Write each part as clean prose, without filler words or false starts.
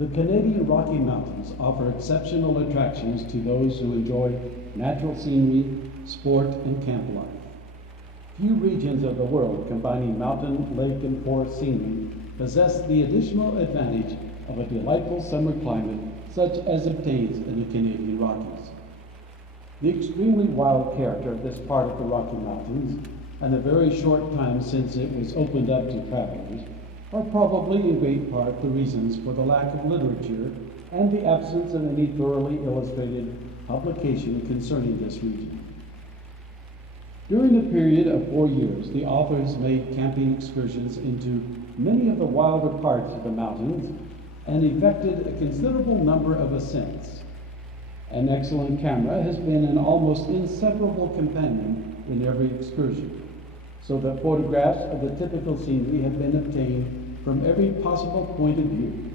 The Canadian Rocky Mountains offer exceptional attractions to those who enjoy natural scenery, sport, and camp life. Few regions of the world combining mountain, lake, and forest scenery possess the additional advantage of a delightful summer climate such as obtains in the Canadian Rockies. The extremely wild character of this part of the Rocky Mountains and the very short time since it was opened up to travelers are probably in great part the reasons for the lack of literature and the absence of any thoroughly illustrated publication concerning this region. During a period of 4 years, the authors made camping excursions into many of the wilder parts of the mountains and effected a considerable number of ascents. An excellent camera has been an almost inseparable companion in every excursion, so that photographs of the typical scenery have been obtained from every possible point of view.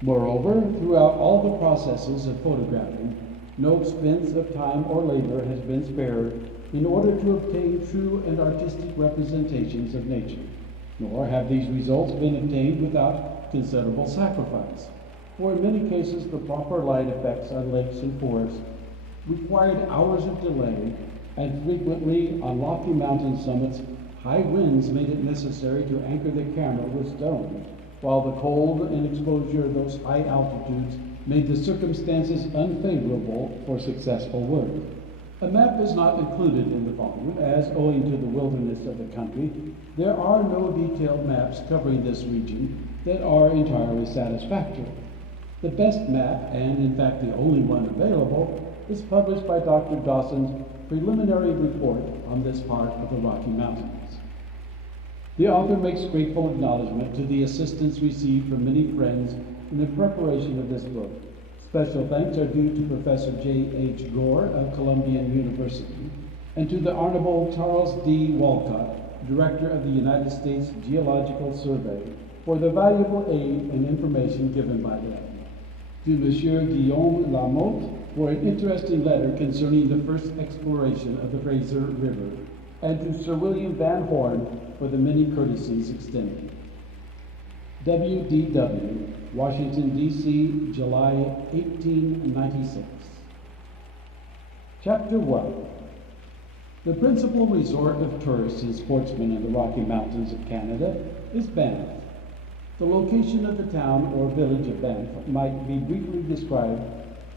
Moreover, throughout all the processes of photographing, no expense of time or labor has been spared in order to obtain true and artistic representations of nature, nor have these results been obtained without considerable sacrifice, for in many cases the proper light effects on lakes and forests required hours of delay, and frequently on lofty mountain summits high winds made it necessary to anchor the camera with stone, while the cold and exposure of those high altitudes made the circumstances unfavorable for successful work. A map is not included in the volume, as, owing to the wilderness of the country, there are no detailed maps covering this region that are entirely satisfactory. The best map, and in fact the only one available, is published by Dr. Dawson's preliminary report on this part of the Rocky Mountains. The author makes grateful acknowledgment to the assistance received from many friends in the preparation of this book. Special thanks are due to Professor J. H. Gore of Columbia University and to the Honorable Charles D. Walcott, Director of the United States Geological Survey, for the valuable aid and information given by them. To Monsieur Guillaume Lamotte for an interesting letter concerning the first exploration of the Fraser River, and to Sir William Van Horn for the many courtesies extended. W.D.W., Washington, D.C., July 1896. Chapter 1. The principal resort of tourists and sportsmen in the Rocky Mountains of Canada is Banff. The location of the town or village of Banff might be briefly described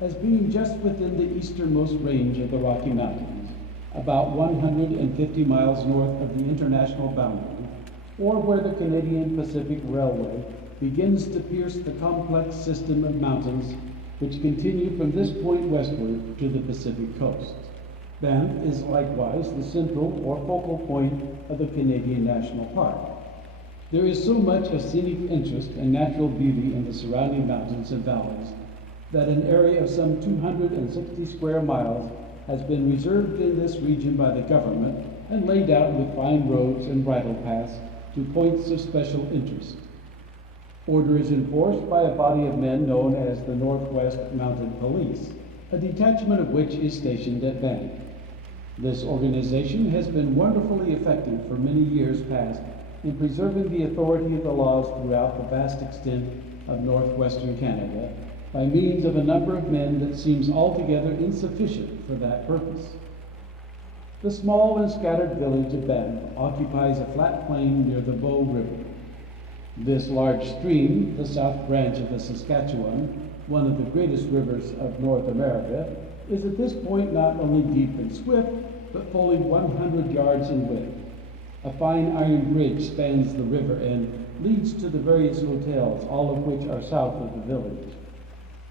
as being just within the easternmost range of the Rocky Mountains, about 150 miles north of the international boundary, or where the Canadian Pacific Railway begins to pierce the complex system of mountains which continue from this point westward to the Pacific coast. Banff is likewise the central or focal point of the Canadian National Park. There is so much of scenic interest and natural beauty in the surrounding mountains and valleys that an area of some 260 square miles has been reserved in this region by the government and laid out with fine roads and bridle paths to points of special interest. Order is enforced by a body of men known as the Northwest Mounted Police, a detachment of which is stationed at Banff. This organization has been wonderfully effective for many years past in preserving the authority of the laws throughout the vast extent of northwestern Canada by means of a number of men that seems altogether insufficient for that purpose. The small and scattered village of Banff occupies a flat plain near the Bow River. This large stream, the south branch of the Saskatchewan, one of the greatest rivers of North America, is at this point not only deep and swift, but fully 100 yards in width. A fine iron bridge spans the river and leads to the various hotels, all of which are south of the village.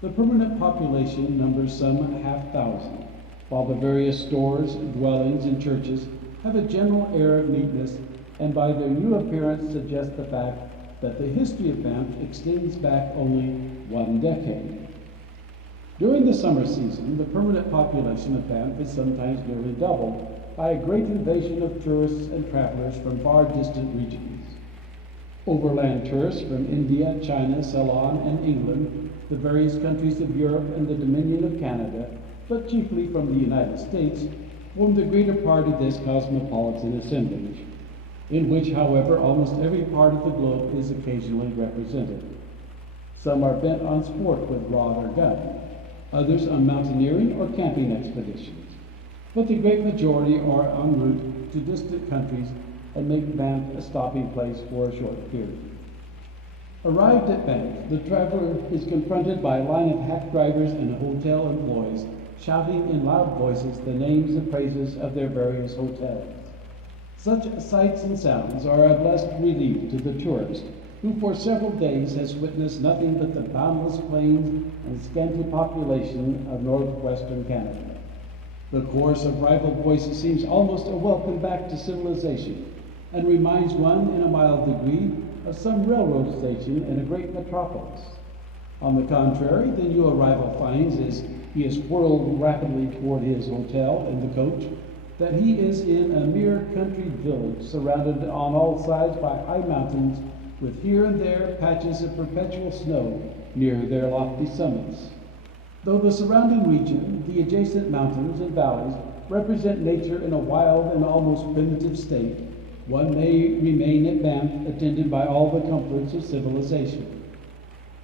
The permanent population numbers some 500,000, while the various stores, dwellings, and churches have a general air of neatness, and by their new appearance suggest the fact that the history of Banff extends back only 1 decade. During the summer season, the permanent population of Banff is sometimes nearly doubled by a great invasion of tourists and travelers from far distant regions. Overland tourists from India, China, Ceylon, and England, the various countries of Europe and the Dominion of Canada, but chiefly from the United States, form the greater part of this cosmopolitan assemblage, in which, however, almost every part of the globe is occasionally represented. Some are bent on sport with rod or gun, others on mountaineering or camping expeditions. But the great majority are en route to distant countries and make Banff a stopping place for a short period. Arrived at Banff, the traveler is confronted by a line of hack drivers and hotel employees shouting in loud voices the names and praises of their various hotels. Such sights and sounds are a blessed relief to the tourist, who for several days has witnessed nothing but the boundless plains and scanty population of northwestern Canada. The chorus of rival voices seems almost a welcome back to civilization, and reminds one in a mild degree of some railroad station in a great metropolis. On the contrary, the new arrival finds, as he is whirled rapidly toward his hotel in the coach, that he is in a mere country village surrounded on all sides by high mountains, with here and there patches of perpetual snow near their lofty summits. Though the surrounding region, the adjacent mountains and valleys, represent nature in a wild and almost primitive state, one may remain at Banff attended by all the comforts of civilization.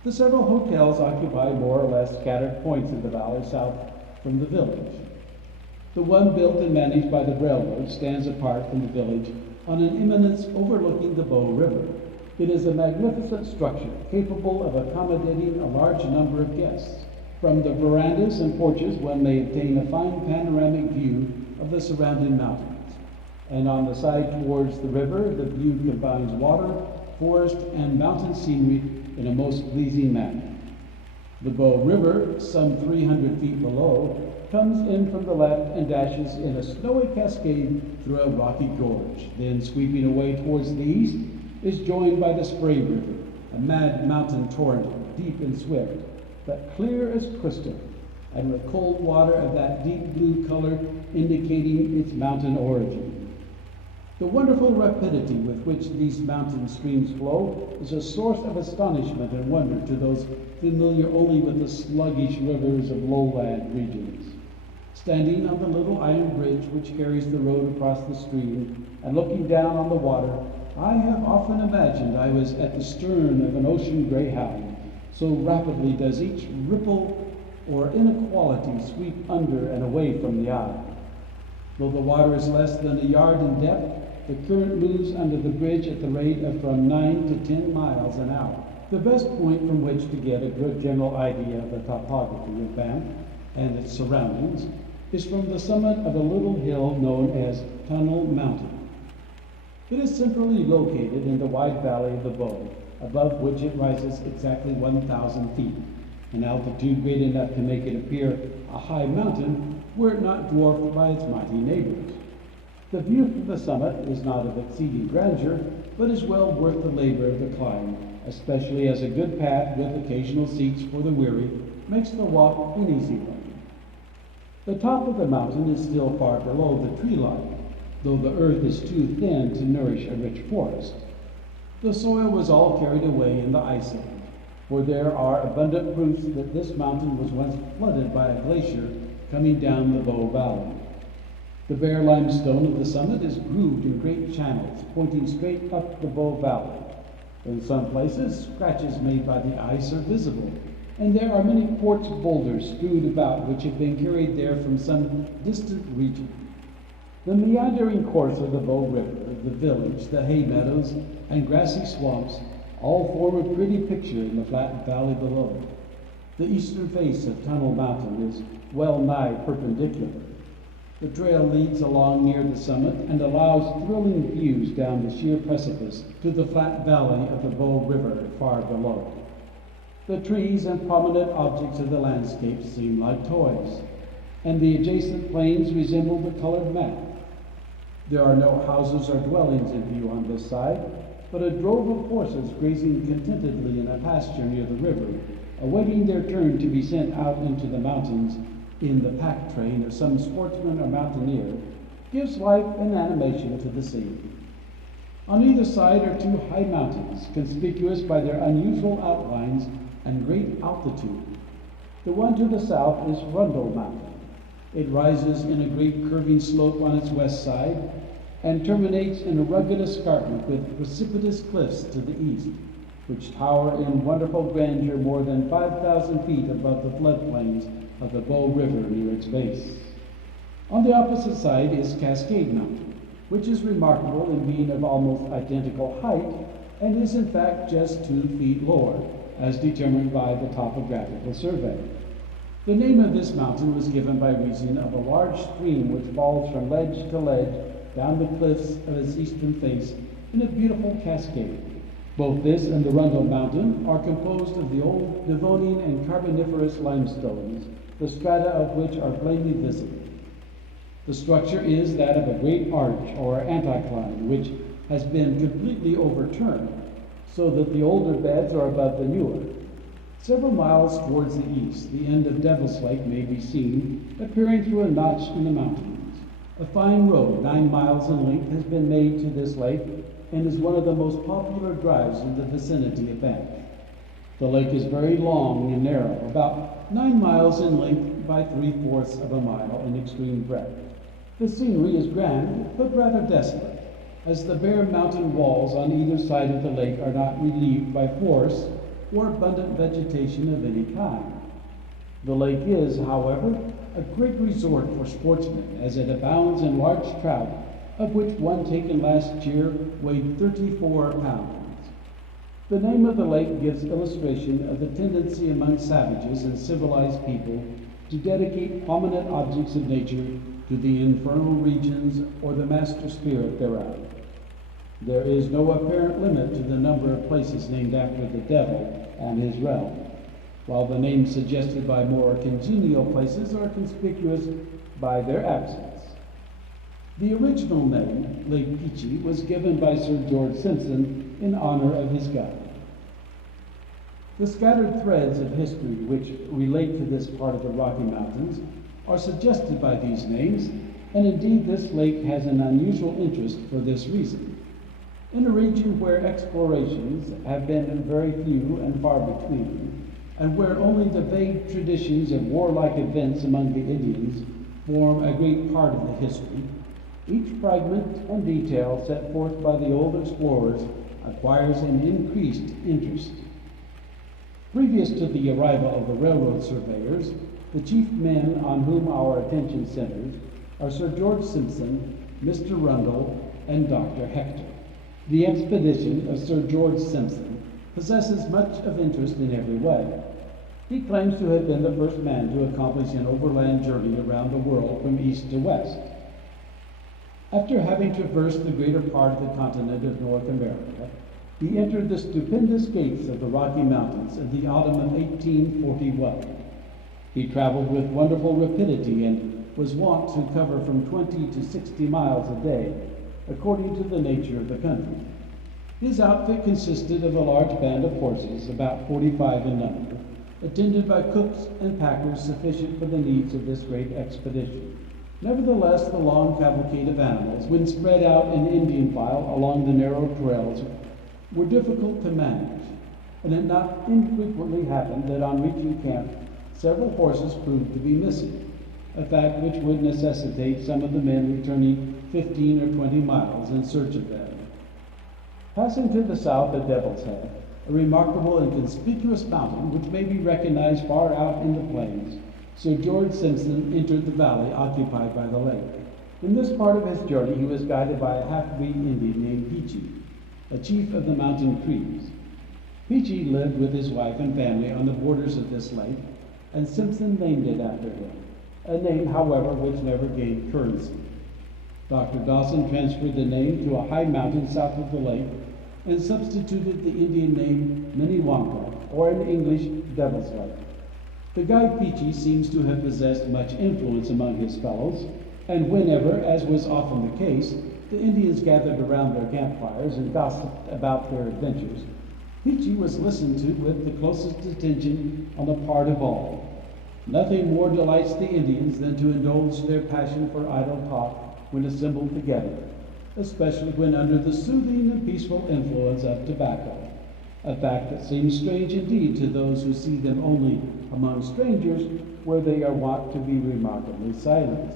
The several hotels occupy more or less scattered points in the valley south from the village. The one built and managed by the railroad stands apart from the village on an eminence overlooking the Bow River. It is a magnificent structure capable of accommodating a large number of guests. From the verandas and porches one may obtain a fine panoramic view of the surrounding mountains. And on the side towards the river, the view combines water, forest, and mountain scenery in a most pleasing manner. The Bow River, some 300 feet below, comes in from the left and dashes in a snowy cascade through a rocky gorge. Then, sweeping away towards the east, is joined by the Spray River, a mad mountain torrent, deep and swift, but clear as crystal, and with cold water of that deep blue color indicating its mountain origin. The wonderful rapidity with which these mountain streams flow is a source of astonishment and wonder to those familiar only with the sluggish rivers of lowland regions. Standing on the little iron bridge which carries the road across the stream and looking down on the water, I have often imagined I was at the stern of an ocean greyhound, so rapidly does each ripple or inequality sweep under and away from the eye. Though the water is less than a yard in depth, the current moves under the bridge at the rate of from 9 to 10 miles an hour. The best point from which to get a good general idea of the topography of Banff and its surroundings is from the summit of a little hill known as Tunnel Mountain. It is centrally located in the wide valley of the Bow, above which it rises exactly 1,000 feet, an altitude great enough to make it appear a high mountain were it not dwarfed by its mighty neighbors. The view from the summit is not of exceeding grandeur, but is well worth the labor of the climb, especially as a good path with occasional seats for the weary makes the walk an easy one. The top of the mountain is still far below the tree line, though the earth is too thin to nourish a rich forest. The soil was all carried away in the ice age, for there are abundant proofs that this mountain was once flooded by a glacier coming down the Bow Valley. The bare limestone of the summit is grooved in great channels pointing straight up the Bow Valley. In some places, scratches made by the ice are visible, and there are many quartz boulders strewed about which have been carried there from some distant region. The meandering course of the Bow River, the village, the hay meadows, and grassy swamps all form a pretty picture in the flat valley below. The eastern face of Tunnel Mountain is well nigh perpendicular. The trail leads along near the summit and allows thrilling views down the sheer precipice to the flat valley of the Bow River far below. The trees and prominent objects of the landscape seem like toys, and the adjacent plains resemble the colored map. There are no houses or dwellings in view on this side, but a drove of horses grazing contentedly in a pasture near the river, awaiting their turn to be sent out into the mountains in the pack train of some sportsman or mountaineer, gives life and animation to the scene. On either side are two high mountains, conspicuous by their unusual outlines and great altitude. The one to the south is Rundle Mountain. It rises in a great curving slope on its west side and terminates in a rugged escarpment with precipitous cliffs to the east. which tower in wonderful grandeur more than 5,000 feet above the floodplains of the Bow River near its base. On the opposite side is Cascade Mountain, which is remarkable in being of almost identical height and is in fact just 2 feet lower, as determined by the topographical survey. The name of this mountain was given by reason of a large stream which falls from ledge to ledge down the cliffs of its eastern face in a beautiful cascade. Both this and the Rundle Mountain are composed of the old Devonian and Carboniferous limestones, the strata of which are plainly visible. The structure is that of a great arch or anticline, which has been completely overturned, so that the older beds are above the newer. Several miles towards the east, the end of Devil's Lake may be seen, appearing through a notch in the mountains. A fine road, 9 miles in length, has been made to this lake and is one of the most popular drives in the vicinity of Banff. The lake is very long and narrow, about 9 miles in length by 3/4 of a mile in extreme breadth. The scenery is grand, but rather desolate, as the bare mountain walls on either side of the lake are not relieved by forests or abundant vegetation of any kind. The lake is, however, a great resort for sportsmen, as it abounds in large trout, of which one taken last year weighed 34 pounds. The name of the lake gives illustration of the tendency among savages and civilized people to dedicate prominent objects of nature to the infernal regions or the master spirit thereof. There is no apparent limit to the number of places named after the devil and his realm, while the names suggested by more congenial places are conspicuous by their absence. The original name, Lake Peachey, was given by Sir George Simpson in honor of his guide. The scattered threads of history which relate to this part of the Rocky Mountains are suggested by these names, and indeed this lake has an unusual interest for this reason. In a region where explorations have been very few and far between, and where only the vague traditions of warlike events among the Indians form a great part of the history, each fragment and detail set forth by the old explorers acquires an increased interest. Previous to the arrival of the railroad surveyors, the chief men on whom our attention centers are Sir George Simpson, Mr. Rundle, and Dr. Hector. The expedition of Sir George Simpson possesses much of interest in every way. He claims to have been the first man to accomplish an overland journey around the world from east to west. After having traversed the greater part of the continent of North America, he entered the stupendous gates of the Rocky Mountains in the autumn of 1841. He traveled with wonderful rapidity and was wont to cover from 20 to 60 miles a day, according to the nature of the country. His outfit consisted of a large band of horses, about 45 in number, attended by cooks and packers sufficient for the needs of this great expedition. Nevertheless, the long cavalcade of animals, when spread out in Indian file along the narrow trails, were difficult to manage, and it not infrequently happened that on reaching camp, several horses proved to be missing, a fact which would necessitate some of the men returning 15 or 20 miles in search of them. Passing to the south of Devil's Head, a remarkable and conspicuous mountain which may be recognized far out in the plains, Sir George Simpson entered the valley occupied by the lake. In this part of his journey he was guided by a half-breed Indian named Peachey, a chief of the mountain Crees. Peachey lived with his wife and family on the borders of this lake, and Simpson named it after him, a name, however, which never gained currency. Dr. Dawson transferred the name to a high mountain south of the lake and substituted the Indian name Minnewanka, or in English, Devil's Lake. The guide Peachey seems to have possessed much influence among his fellows, and whenever, as was often the case, the Indians gathered around their campfires and gossiped about their adventures, Peachey was listened to with the closest attention on the part of all. Nothing more delights the Indians than to indulge their passion for idle talk when assembled together, especially when under the soothing and peaceful influence of tobacco, a fact that seems strange indeed to those who see them only among strangers, where they are wont to be remarkably silent.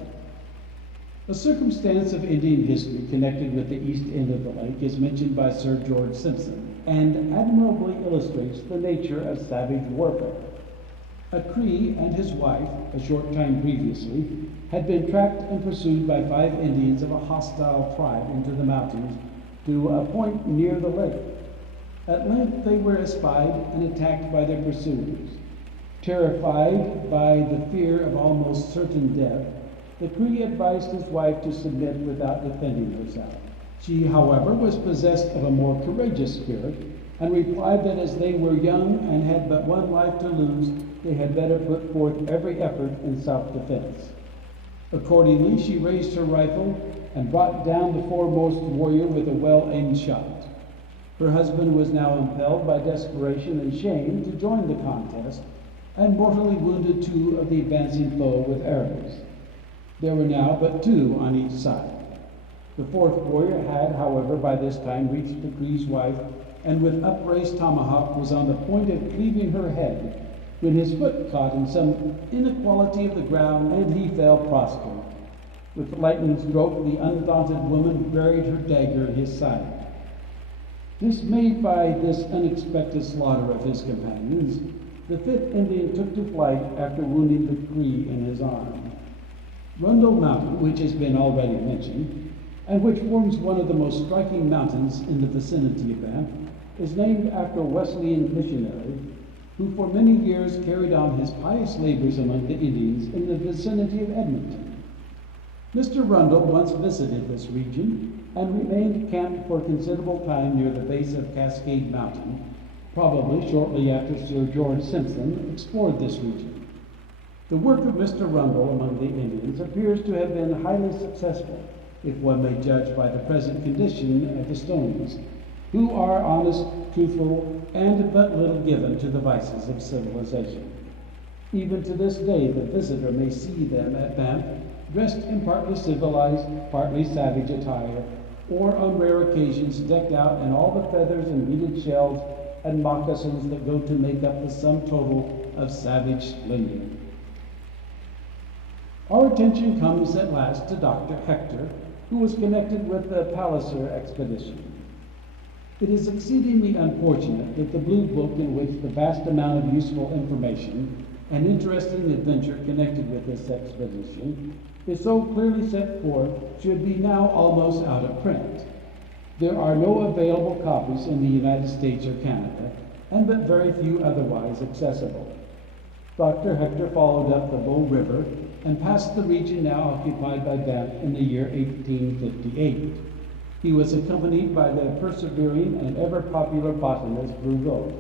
A circumstance of Indian history connected with the east end of the lake is mentioned by Sir George Simpson, and admirably illustrates the nature of savage warfare. A Cree and his wife, a short time previously, had been tracked and pursued by 5 Indians of a hostile tribe into the mountains to a point near the lake. At length they were espied and attacked by their pursuers. Terrified by the fear of almost certain death, the Cree advised his wife to submit without defending herself. She, however, was possessed of a more courageous spirit, and replied that as they were young and had but one life to lose, they had better put forth every effort in self-defense. Accordingly, she raised her rifle and brought down the foremost warrior with a well-aimed shot. Her husband was now impelled by desperation and shame to join the contest, and mortally wounded 2 of the advancing foe with arrows. There were now but 2 on each side. The 4th warrior had, however, by this time reached the Cree's wife, and with upraised tomahawk was on the point of cleaving her head, when his foot caught in some inequality of the ground, and he fell prostrate. With lightning stroke, the undaunted woman buried her dagger in his side. Dismayed by this unexpected slaughter of his companions, the 5th Indian took to flight after wounding the Cree in his arm. Rundle Mountain, which has been already mentioned, and which forms one of the most striking mountains in the vicinity of Banff, is named after a Wesleyan missionary who for many years carried on his pious labors among the Indians in the vicinity of Edmonton. Mr. Rundle once visited this region and remained camped for a considerable time near the base of Cascade Mountain, probably shortly after Sir George Simpson explored this region. The work of Mr. Rundle among the Indians appears to have been highly successful, if one may judge by the present condition of the Stonies, who are honest, truthful, and but little given to the vices of civilization. Even to this day, the visitor may see them at Banff, dressed in partly civilized, partly savage attire, or on rare occasions decked out in all the feathers and beaded shells and moccasins that go to make up the sum total of savage splendor. Our attention comes at last to Dr. Hector, who was connected with the Palliser expedition. It is exceedingly unfortunate that the Blue Book, in which the vast amount of useful information and interesting adventure connected with this expedition is so clearly set forth, should be now almost out of print. There are no available copies in the United States or Canada, and but very few otherwise accessible. Dr. Hector followed up the Bow River and passed the region now occupied by Banff in the year 1858. He was accompanied by the persevering and ever-popular botanist Bourgeau.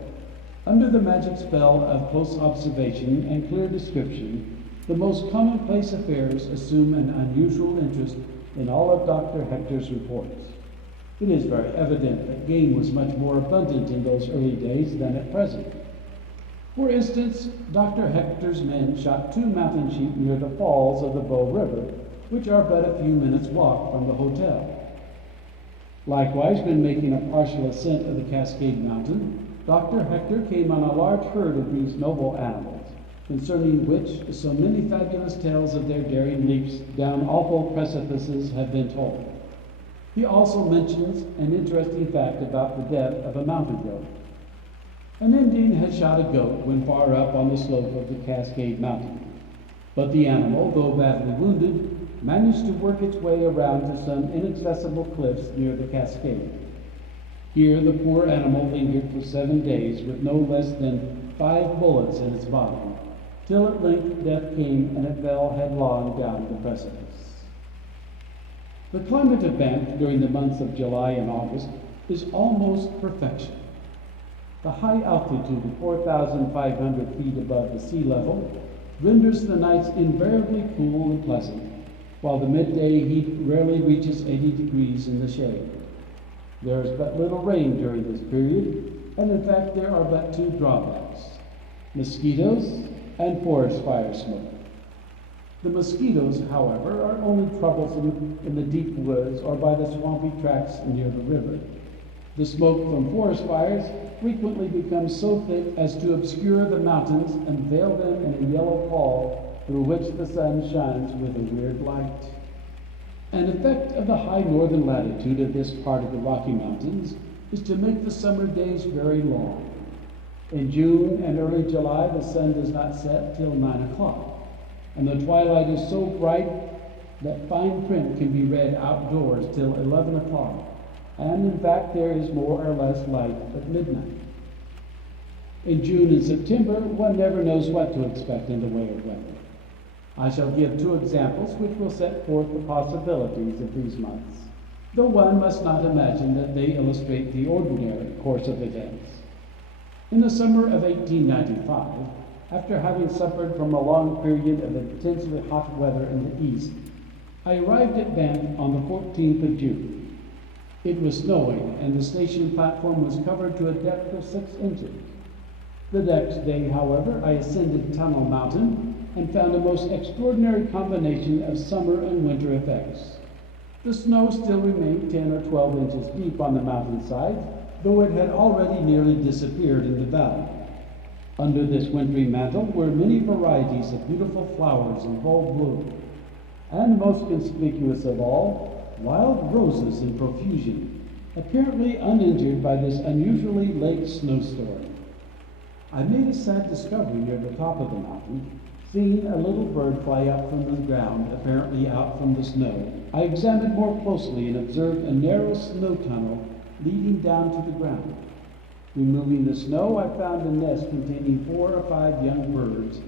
Under the magic spell of close observation and clear description, the most commonplace affairs assume an unusual interest in all of Dr. Hector's reports. It is very evident that game was much more abundant in those early days than at present. For instance, Dr. Hector's men shot 2 mountain sheep near the falls of the Bow River, which are but a few minutes' walk from the hotel. Likewise, when making a partial ascent of the Cascade Mountain, Dr. Hector came on a large herd of these noble animals, concerning which so many fabulous tales of their daring leaps down awful precipices have been told. He also mentions an interesting fact about the death of a mountain goat. An Indian had shot a goat when far up on the slope of the Cascade Mountain, but the animal, though badly wounded, managed to work its way around to some inaccessible cliffs near the cascade. Here the poor animal lingered for 7 days with no less than 5 bullets in its body, till at length death came and it fell headlong down the precipice. The climate of Banff during the months of July and August is almost perfection. The high altitude of 4,500 feet above the sea level renders the nights invariably cool and pleasant, while the midday heat rarely reaches 80 degrees in the shade. There is but little rain during this period, and in fact there are but 2 drawbacks: mosquitoes and forest fire smoke. The mosquitoes, however, are only troublesome in the deep woods or by the swampy tracts near the river. The smoke from forest fires frequently becomes so thick as to obscure the mountains and veil them in a yellow pall through which the sun shines with a weird light. An effect of the high northern latitude of this part of the Rocky Mountains is to make the summer days very long. In June and early July, the sun does not set till 9 o'clock, and the twilight is so bright that fine print can be read outdoors till 11 o'clock, and in fact there is more or less light at midnight. In June and September, one never knows what to expect in the way of weather. I shall give two examples which will set forth the possibilities of these months, though one must not imagine that they illustrate the ordinary course of events. In the summer of 1895, after having suffered from a long period of intensely hot weather in the east, I arrived at Banff on the 14th of June. It was snowing, and the station platform was covered to a depth of 6 inches. The next day, however, I ascended Tunnel Mountain and found a most extraordinary combination of summer and winter effects. The snow still remained 10 or 12 inches deep on the mountainside, though it had already nearly disappeared in the valley. Under this wintry mantle were many varieties of beautiful flowers in full bloom, and most conspicuous of all, wild roses in profusion, apparently uninjured by this unusually late snowstorm. I made a sad discovery near the top of the mountain, seeing a little bird fly up from the ground, apparently out from the snow. I examined more closely and observed a narrow snow tunnel leading down to the ground. Removing the snow, I found a nest containing 4 or 5 young birds,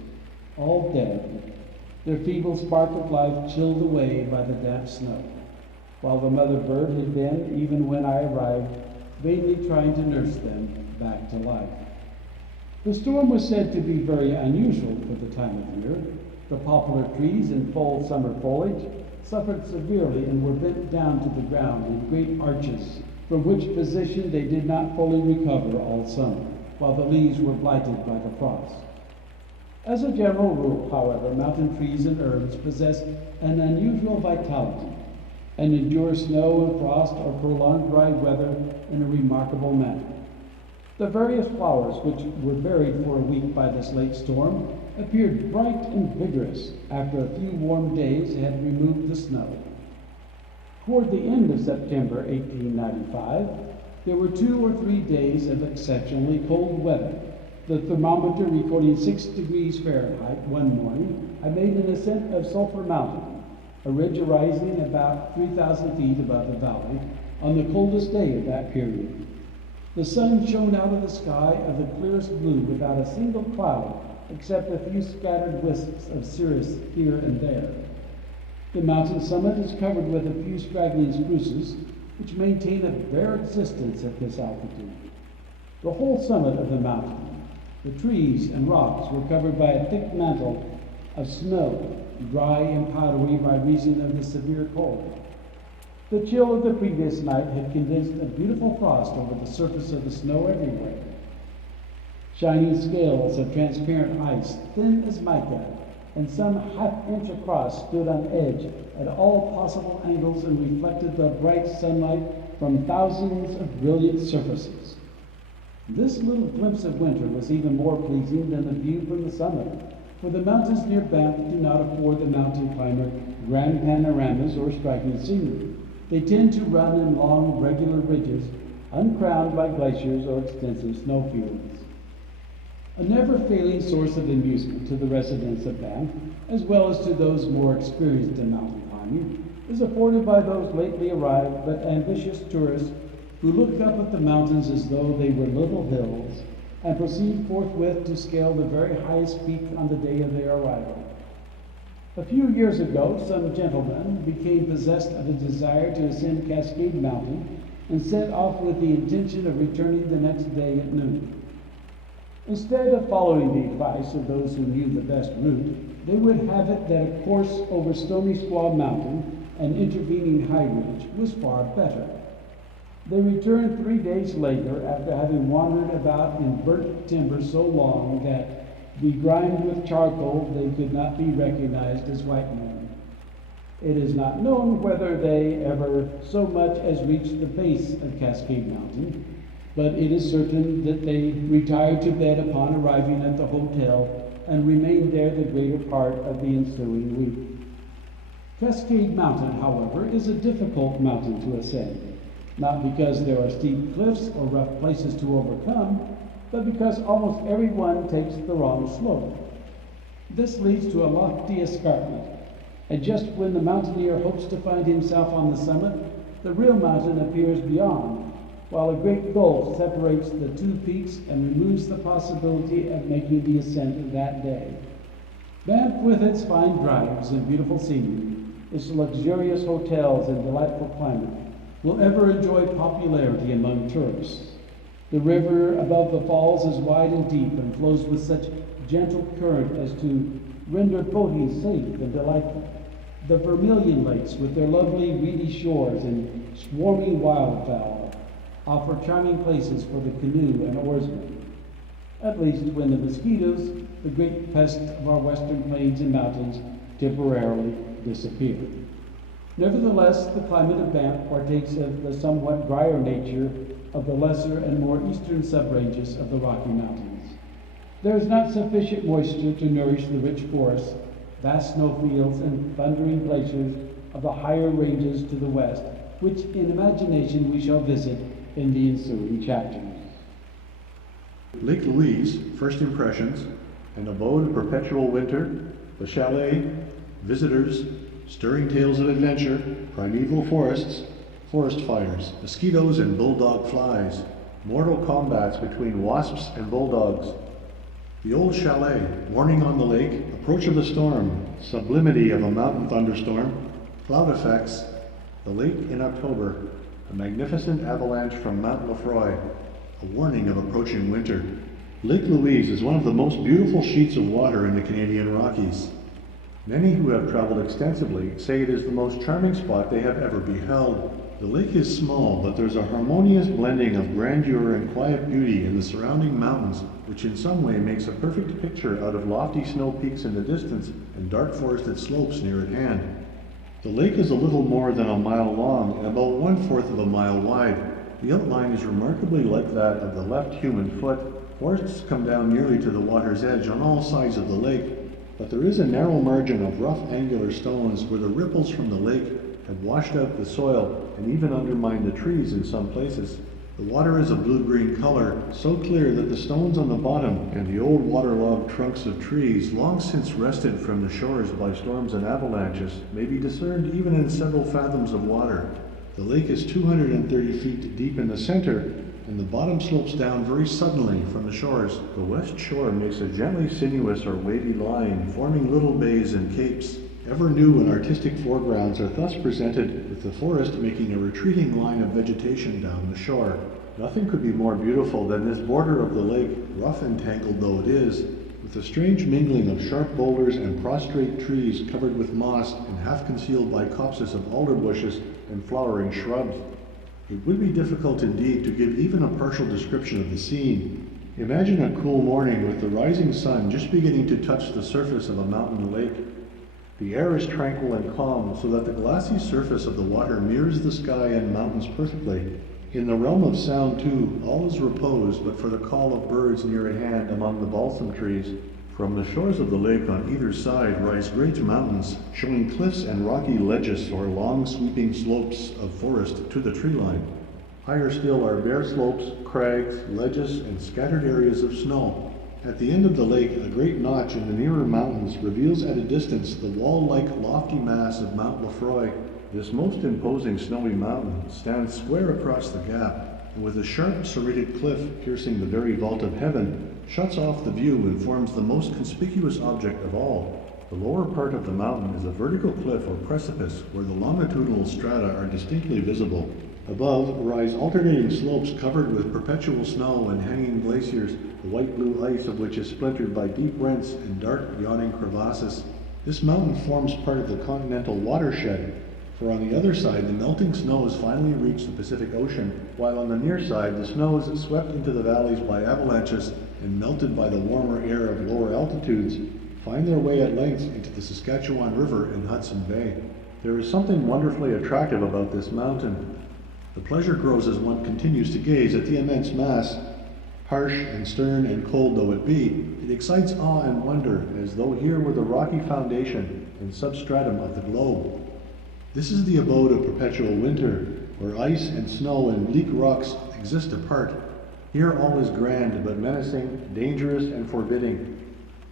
all dead, their feeble spark of life chilled away by the damp snow, while the mother bird had been, even when I arrived, vainly trying to nurse them back to life. The storm was said to be very unusual for the time of year. The poplar trees in full summer foliage suffered severely and were bent down to the ground in great arches, from which position they did not fully recover all summer, while the leaves were blighted by the frost. As a general rule, however, mountain trees and herbs possess an unusual vitality and endure snow and frost or prolonged dry weather in a remarkable manner. The various flowers, which were buried for a week by this late storm, appeared bright and vigorous after a few warm days had removed the snow. Toward the end of September 1895, there were 2 or 3 days of exceptionally cold weather. The thermometer recording 6 degrees Fahrenheit one morning, I made an ascent of Sulphur Mountain, a ridge rising about 3,000 feet above the valley, on the coldest day of that period. The sun shone out of the sky of the clearest blue without a single cloud, except a few scattered wisps of cirrus here and there. The mountain summit is covered with a few straggling spruces, which maintain a bare existence at this altitude. The whole summit of the mountain, the trees and rocks, were covered by a thick mantle of snow, dry and powdery by reason of the severe cold. The chill of the previous night had condensed a beautiful frost over the surface of the snow everywhere. Shining scales of transparent ice, thin as mica, and some half-inch across, stood on edge at all possible angles and reflected the bright sunlight from thousands of brilliant surfaces. This little glimpse of winter was even more pleasing than the view from the summit, for the mountains near Banff do not afford the mountain climber grand panoramas or striking scenery. They tend to run in long, regular ridges, uncrowned by glaciers or extensive snowfields. A never-failing source of amusement to the residents of Banff, as well as to those more experienced in mountain climbing, is afforded by those lately arrived but ambitious tourists who look up at the mountains as though they were little hills and proceed forthwith to scale the very highest peak on the day of their arrival. A few years ago, some gentlemen became possessed of a desire to ascend Cascade Mountain and set off with the intention of returning the next day at noon. Instead of following the advice of those who knew the best route, they would have it that a course over Stony Squaw Mountain and intervening high ridge was far better. They returned 3 days later after having wandered about in burnt timber so long that, begrimed with charcoal, they could not be recognized as white men. It is not known whether they ever so much as reached the base of Cascade Mountain, but it is certain that they retired to bed upon arriving at the hotel and remained there the greater part of the ensuing week. Cascade Mountain, however, is a difficult mountain to ascend, not because there are steep cliffs or rough places to overcome, but because almost everyone takes the wrong slope. This leads to a lofty escarpment, and just when the mountaineer hopes to find himself on the summit, the real mountain appears beyond, while a great gulf separates the two peaks and removes the possibility of making the ascent that day. Banff, with its fine drives and beautiful scenery, its luxurious hotels and delightful climate, will ever enjoy popularity among tourists. The river above the falls is wide and deep and flows with such gentle current as to render boating safe and delightful. The Vermilion Lakes, with their lovely reedy shores and swarming wildfowl, offer charming places for the canoe and oarsman, at least when the mosquitoes, the great pest of our western plains and mountains, temporarily disappear. Nevertheless, the climate of Banff partakes of the somewhat drier nature of the lesser and more eastern subranges of the Rocky Mountains. There is not sufficient moisture to nourish the rich forests, vast snowfields, and thundering glaciers of the higher ranges to the west, which in imagination we shall visit in the ensuing chapters. Lake Louise, First Impressions, An Abode of Perpetual Winter, The Chalet, Visitors, Stirring Tales of Adventure, Primeval Forests, Forest Fires, Mosquitoes and Bulldog Flies, Mortal Combats between Wasps and Bulldogs, The Old Chalet, Warning on the Lake, Approach of a Storm, Sublimity of a Mountain Thunderstorm, Cloud Effects, The Lake in October, A Magnificent Avalanche from Mount Lefroy, A Warning of Approaching Winter. Lake Louise is one of the most beautiful sheets of water in the Canadian Rockies. Many who have traveled extensively say it is the most charming spot they have ever beheld. The lake is small, but there's a harmonious blending of grandeur and quiet beauty in the surrounding mountains, which in some way makes a perfect picture out of lofty snow peaks in the distance and dark forested slopes near at hand. The lake is a little more than a mile long and about 1/4 of a mile wide. The outline is remarkably like that of the left human foot. Forests come down nearly to the water's edge on all sides of the lake, but there is a narrow margin of rough angular stones where the ripples from the lake have washed out the soil and even undermined the trees in some places. The water is a blue-green color, so clear that the stones on the bottom and the old waterlogged trunks of trees, long since wrested from the shores by storms and avalanches, may be discerned even in several fathoms of water. The lake is 230 feet deep in the center, and the bottom slopes down very suddenly from the shores. The west shore makes a gently sinuous or wavy line, forming little bays and capes. Ever new and artistic foregrounds are thus presented, with the forest making a retreating line of vegetation down the shore. Nothing could be more beautiful than this border of the lake, rough and tangled though it is, with a strange mingling of sharp boulders and prostrate trees covered with moss and half concealed by copses of alder bushes and flowering shrubs. It would be difficult indeed to give even a partial description of the scene. Imagine a cool morning with the rising sun just beginning to touch the surface of a mountain lake. The air is tranquil and calm, so that the glassy surface of the water mirrors the sky and mountains perfectly. In the realm of sound, too, all is repose but for the call of birds near at hand among the balsam trees. From the shores of the lake on either side rise great mountains, showing cliffs and rocky ledges or long sweeping slopes of forest to the tree line. Higher still are bare slopes, crags, ledges, and scattered areas of snow. At the end of the lake, a great notch in the nearer mountains reveals at a distance the wall-like lofty mass of Mount Lefroy. This most imposing snowy mountain stands square across the gap, and with a sharp serrated cliff piercing the very vault of heaven, shuts off the view and forms the most conspicuous object of all. The lower part of the mountain is a vertical cliff or precipice where the longitudinal strata are distinctly visible. Above rise alternating slopes covered with perpetual snow and hanging glaciers, the white-blue ice of which is splintered by deep rents and dark yawning crevasses. This mountain forms part of the continental watershed, for on the other side the melting snows finally reach the Pacific Ocean, while on the near side the snows swept into the valleys by avalanches and melted by the warmer air of lower altitudes find their way at length into the Saskatchewan River and Hudson Bay. There is something wonderfully attractive about this mountain. The pleasure grows as one continues to gaze at the immense mass. Harsh and stern and cold though it be, it excites awe and wonder, as though here were the rocky foundation and substratum of the globe. This is the abode of perpetual winter, where ice and snow and bleak rocks exist apart. Here all is grand but menacing, dangerous and forbidding.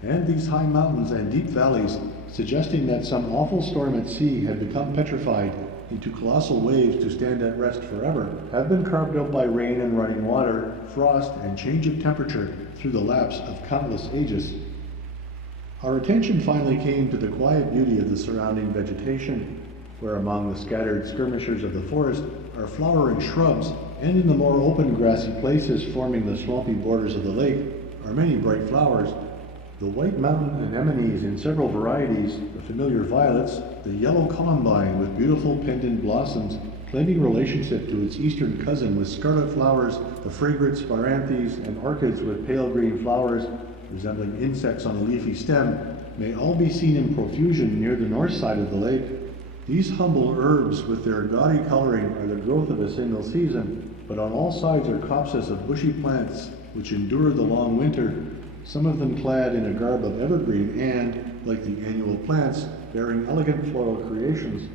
And these high mountains and deep valleys, suggesting that some awful storm at sea had become petrified into colossal waves to stand at rest forever, have been carved out by rain and running water, frost and change of temperature through the lapse of countless ages. Our attention finally came to the quiet beauty of the surrounding vegetation, where among the scattered skirmishers of the forest are flowering shrubs, and in the more open grassy places forming the swampy borders of the lake are many bright flowers. The white mountain anemones in several varieties, the familiar violets, the yellow columbine with beautiful pendant blossoms, claiming relationship to its eastern cousin with scarlet flowers, the fragrant spiranthes and orchids with pale green flowers resembling insects on a leafy stem, may all be seen in profusion near the north side of the lake. These humble herbs with their gaudy coloring are the growth of a single season, but on all sides are copses of bushy plants which endure the long winter, some of them clad in a garb of evergreen and, like the annual plants, bearing elegant floral creations.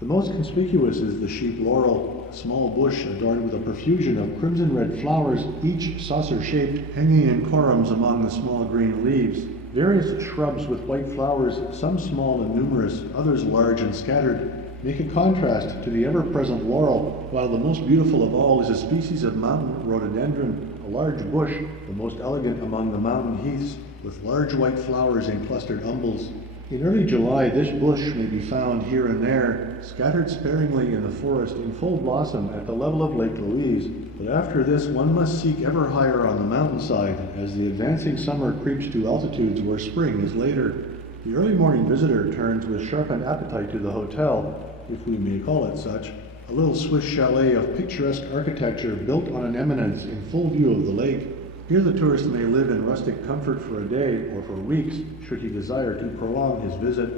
The most conspicuous is the sheep laurel, a small bush adorned with a profusion of crimson red flowers, each saucer-shaped, hanging in corymbs among the small green leaves. Various shrubs with white flowers, some small and numerous, others large and scattered, make a contrast to the ever-present laurel, while the most beautiful of all is a species of mountain rhododendron, a large bush, the most elegant among the mountain heaths, with large white flowers in clustered umbels. In early July, this bush may be found here and there, scattered sparingly in the forest in full blossom at the level of Lake Louise, but after this one must seek ever higher on the mountainside as the advancing summer creeps to altitudes where spring is later. The early morning visitor turns with sharpened appetite to the hotel, if we may call it such, a little Swiss chalet of picturesque architecture built on an eminence in full view of the lake. Here the tourist may live in rustic comfort for a day or for weeks, should he desire to prolong his visit.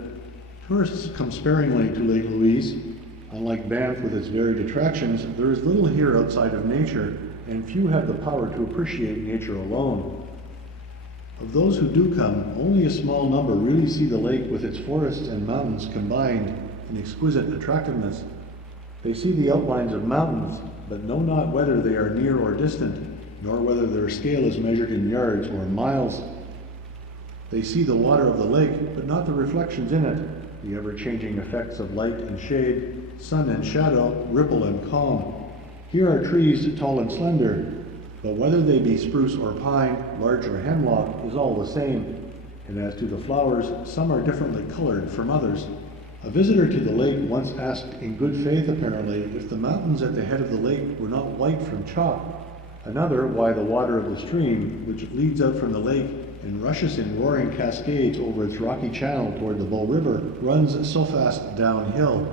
Tourists come sparingly to Lake Louise. Unlike Banff with its varied attractions, there is little here outside of nature, and few have the power to appreciate nature alone. Of those who do come, only a small number really see the lake with its forests and mountains combined in exquisite attractiveness. They see the outlines of mountains, but know not whether they are near or distant, nor whether their scale is measured in yards or miles. They see the water of the lake, but not the reflections in it, the ever-changing effects of light and shade, sun and shadow, ripple and calm. Here are trees tall and slender, but whether they be spruce or pine, larch or hemlock, is all the same. And as to the flowers, some are differently colored from others. A visitor to the lake once asked, in good faith apparently, if the mountains at the head of the lake were not white from chalk. Another, why the water of the stream, which leads out from the lake and rushes in roaring cascades over its rocky channel toward the Bow River, runs so fast downhill.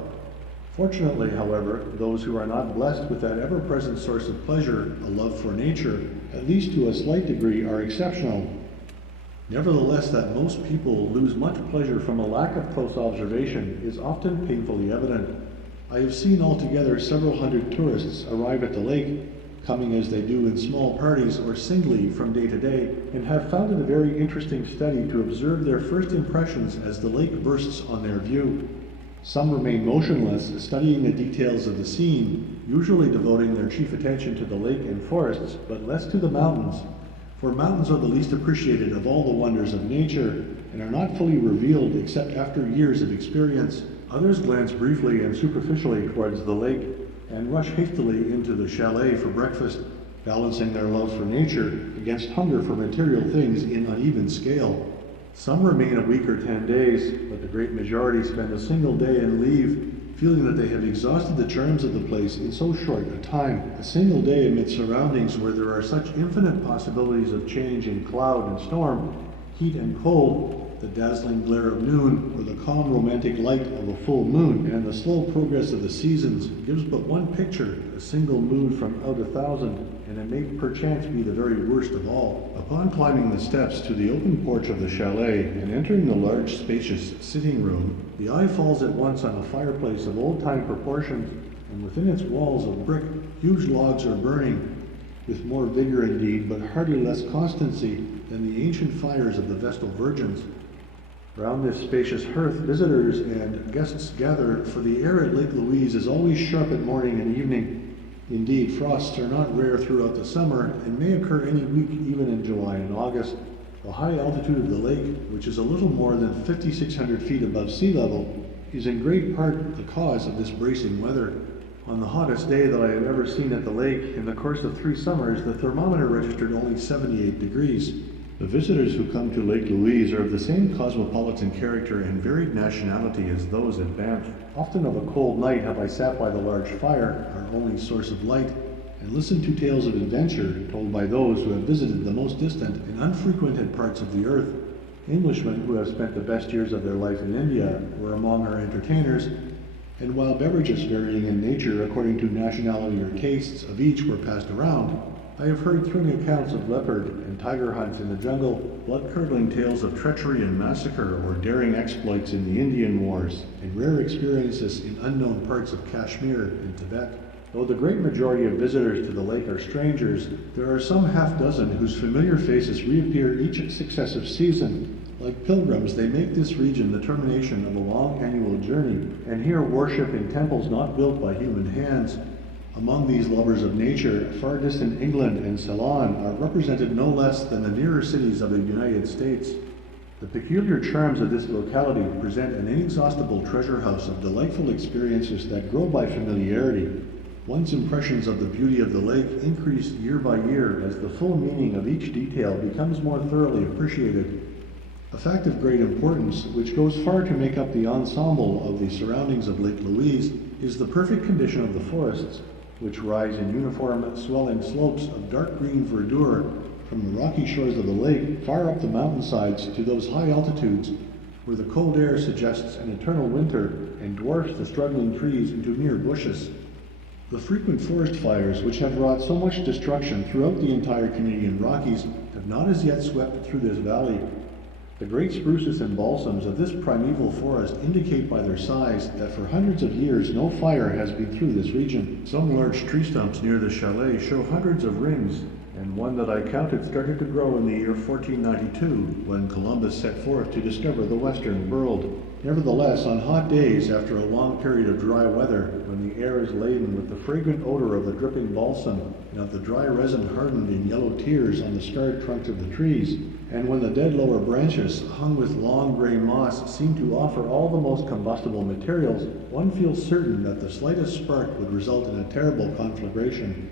Fortunately, however, those who are not blessed with that ever-present source of pleasure, a love for nature, at least to a slight degree, are exceptional. Nevertheless, that most people lose much pleasure from a lack of close observation is often painfully evident. I have seen altogether several hundred tourists arrive at the lake, coming as they do in small parties or singly from day to day, and have found it a very interesting study to observe their first impressions as the lake bursts on their view. Some remain motionless, studying the details of the scene, usually devoting their chief attention to the lake and forests, but less to the mountains. For mountains are the least appreciated of all the wonders of nature, and are not fully revealed except after years of experience. Others glance briefly and superficially towards the lake, and rush hastily into the chalet for breakfast, balancing their love for nature against hunger for material things in uneven scale. Some remain a week or 10 days, but the great majority spend a single day and leave, feeling that they have exhausted the charms of the place in so short a time. A single day amid surroundings where there are such infinite possibilities of change in cloud and storm, heat and cold, the dazzling glare of noon, or the calm romantic light of a full moon, and the slow progress of the seasons, gives but one picture, a single mood from out 1,000, and it may perchance be the very worst of all. Upon climbing the steps to the open porch of the chalet, and entering the large spacious sitting room, the eye falls at once on a fireplace of old-time proportions, and within its walls of brick, huge logs are burning, with more vigor indeed, but hardly less constancy than the ancient fires of the Vestal Virgins. Around this spacious hearth, visitors and guests gather, for the air at Lake Louise is always sharp at morning and evening. Indeed, frosts are not rare throughout the summer and may occur any week even in July and August. The high altitude of the lake, which is a little more than 5,600 feet above sea level, is in great part the cause of this bracing weather. On the hottest day that I have ever seen at the lake, in the course of 3 summers, the thermometer registered only 78 degrees. The visitors who come to Lake Louise are of the same cosmopolitan character and varied nationality as those at Banff. Often of a cold night have I sat by the large fire, our only source of light, and listened to tales of adventure told by those who have visited the most distant and unfrequented parts of the earth. Englishmen who have spent the best years of their life in India were among our entertainers, and while beverages varying in nature according to nationality or tastes of each were passed around, I have heard thrilling accounts of leopard and tiger hunts in the jungle, blood-curdling tales of treachery and massacre or daring exploits in the Indian Wars, and rare experiences in unknown parts of Kashmir and Tibet. Though the great majority of visitors to the lake are strangers, there are some half-dozen whose familiar faces reappear each successive season. Like pilgrims, they make this region the termination of a long annual journey, and here worship in temples not built by human hands. Among these lovers of nature, far distant England and Ceylon are represented no less than the nearer cities of the United States. The peculiar charms of this locality present an inexhaustible treasure house of delightful experiences that grow by familiarity. One's impressions of the beauty of the lake increase year by year as the full meaning of each detail becomes more thoroughly appreciated. A fact of great importance, which goes far to make up the ensemble of the surroundings of Lake Louise, is the perfect condition of the forests, which rise in uniform swelling slopes of dark green verdure from the rocky shores of the lake far up the mountainsides to those high altitudes where the cold air suggests an eternal winter and dwarfs the struggling trees into mere bushes. The frequent forest fires, which have wrought so much destruction throughout the entire Canadian Rockies, have not as yet swept through this valley. The great spruces and balsams of this primeval forest indicate by their size that for hundreds of years no fire has been through this region. Some large tree stumps near the chalet show hundreds of rings, and one that I counted started to grow in the year 1492, when Columbus set forth to discover the Western world. Nevertheless, on hot days after a long period of dry weather, when the air is laden with the fragrant odor of the dripping balsam and of the dry resin hardened in yellow tears on the scarred trunks of the trees, and when the dead lower branches, hung with long gray moss, seem to offer all the most combustible materials, one feels certain that the slightest spark would result in a terrible conflagration.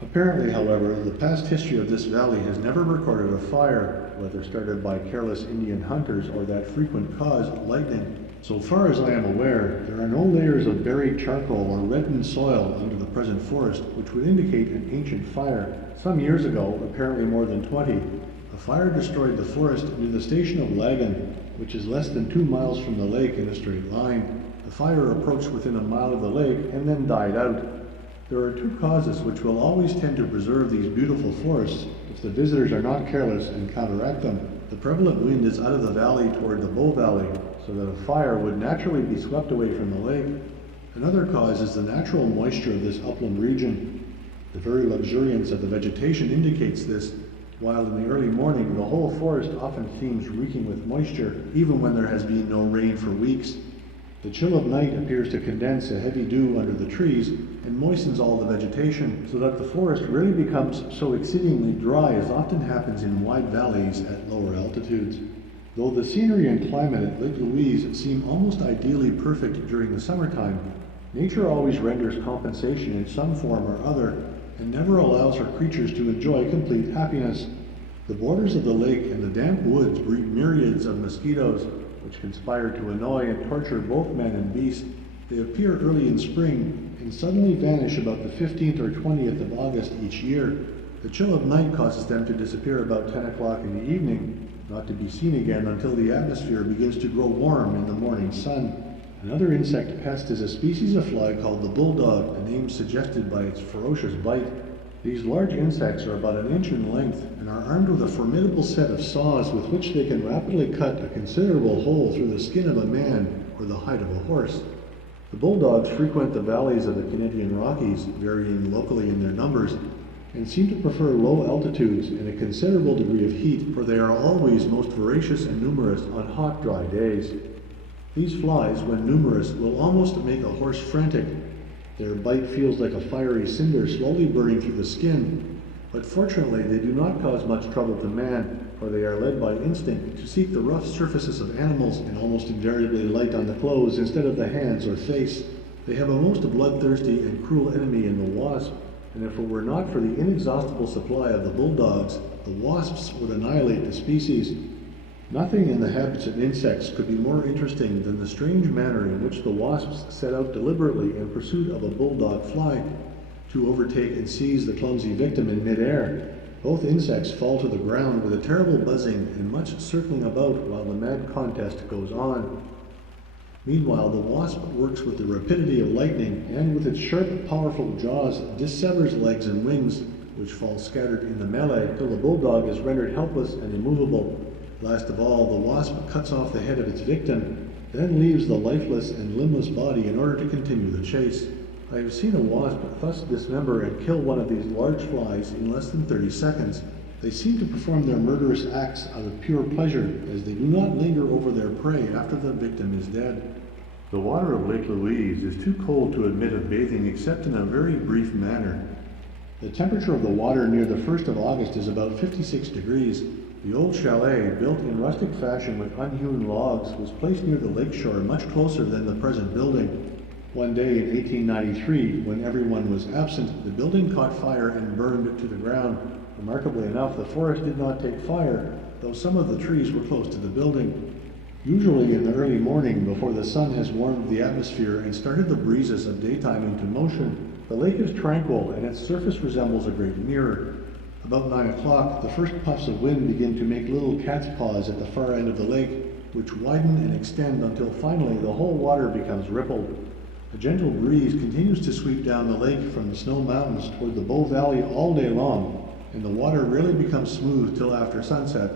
Apparently, however, the past history of this valley has never recorded a fire, whether started by careless Indian hunters or that frequent cause, lightning. So far as I am aware, there are no layers of buried charcoal or reddened soil under the present forest, which would indicate an ancient fire. Some years ago, apparently more than 20, a fire destroyed the forest near the station of Laggan, which is less than 2 miles from the lake in a straight line. The fire approached within a mile of the lake and then died out. There are 2 causes which will always tend to preserve these beautiful forests if the visitors are not careless and counteract them. The prevalent wind is out of the valley toward the Bow Valley, so that a fire would naturally be swept away from the lake. Another cause is the natural moisture of this upland region. The very luxuriance of the vegetation indicates this, while in the early morning the whole forest often seems reeking with moisture, even when there has been no rain for weeks. The chill of night appears to condense a heavy dew under the trees and moistens all the vegetation, so that the forest rarely becomes so exceedingly dry as often happens in wide valleys at lower altitudes. Though the scenery and climate at Lake Louise seem almost ideally perfect during the summertime, nature always renders compensation in some form or other, and never allows her creatures to enjoy complete happiness. The borders of the lake and the damp woods breed myriads of mosquitoes, which conspire to annoy and torture both man and beast. They appear early in spring and suddenly vanish about the 15th or 20th of August each year. The chill of night causes them to disappear about 10 o'clock in the evening, not to be seen again until the atmosphere begins to grow warm in the morning sun. Another insect pest is a species of fly called the bulldog, a name suggested by its ferocious bite. These large insects are about 1 inch in length and are armed with a formidable set of saws with which they can rapidly cut a considerable hole through the skin of a man or the hide of a horse. The bulldogs frequent the valleys of the Canadian Rockies, varying locally in their numbers, and seem to prefer low altitudes and a considerable degree of heat, for they are always most voracious and numerous on hot, dry days. These flies, when numerous, will almost make a horse frantic. Their bite feels like a fiery cinder slowly burning through the skin, but fortunately they do not cause much trouble to man, for they are led by instinct to seek the rough surfaces of animals and almost invariably light on the clothes instead of the hands or face. They have a most bloodthirsty and cruel enemy in the wasp, and if it were not for the inexhaustible supply of the bulldogs, the wasps would annihilate the species. Nothing in the habits of insects could be more interesting than the strange manner in which the wasps set out deliberately in pursuit of a bulldog fly, to overtake and seize the clumsy victim in mid-air. Both insects fall to the ground with a terrible buzzing and much circling about while the mad contest goes on. Meanwhile, the wasp works with the rapidity of lightning, and with its sharp, powerful jaws dissevers legs and wings, which fall scattered in the melee till the bulldog is rendered helpless and immovable. Last of all, the wasp cuts off the head of its victim, then leaves the lifeless and limbless body in order to continue the chase. I have seen a wasp thus dismember and kill one of these large flies in less than 30 seconds. They seem to perform their murderous acts out of pure pleasure, as they do not linger over their prey after the victim is dead. The water of Lake Louise is too cold to admit of bathing except in a very brief manner. The temperature of the water near the 1st of August is about 56 degrees. The old chalet, built in rustic fashion with unhewn logs, was placed near the lakeshore much closer than the present building. One day in 1893, when everyone was absent, the building caught fire and burned to the ground. Remarkably enough, the forest did not take fire, though some of the trees were close to the building. Usually in the early morning, before the sun has warmed the atmosphere and started the breezes of daytime into motion, the lake is tranquil and its surface resembles a great mirror. About 9 o'clock, the first puffs of wind begin to make little cat's paws at the far end of the lake, which widen and extend until finally the whole water becomes rippled. A gentle breeze continues to sweep down the lake from the snow mountains toward the Bow Valley all day long, and the water rarely becomes smooth till after sunset.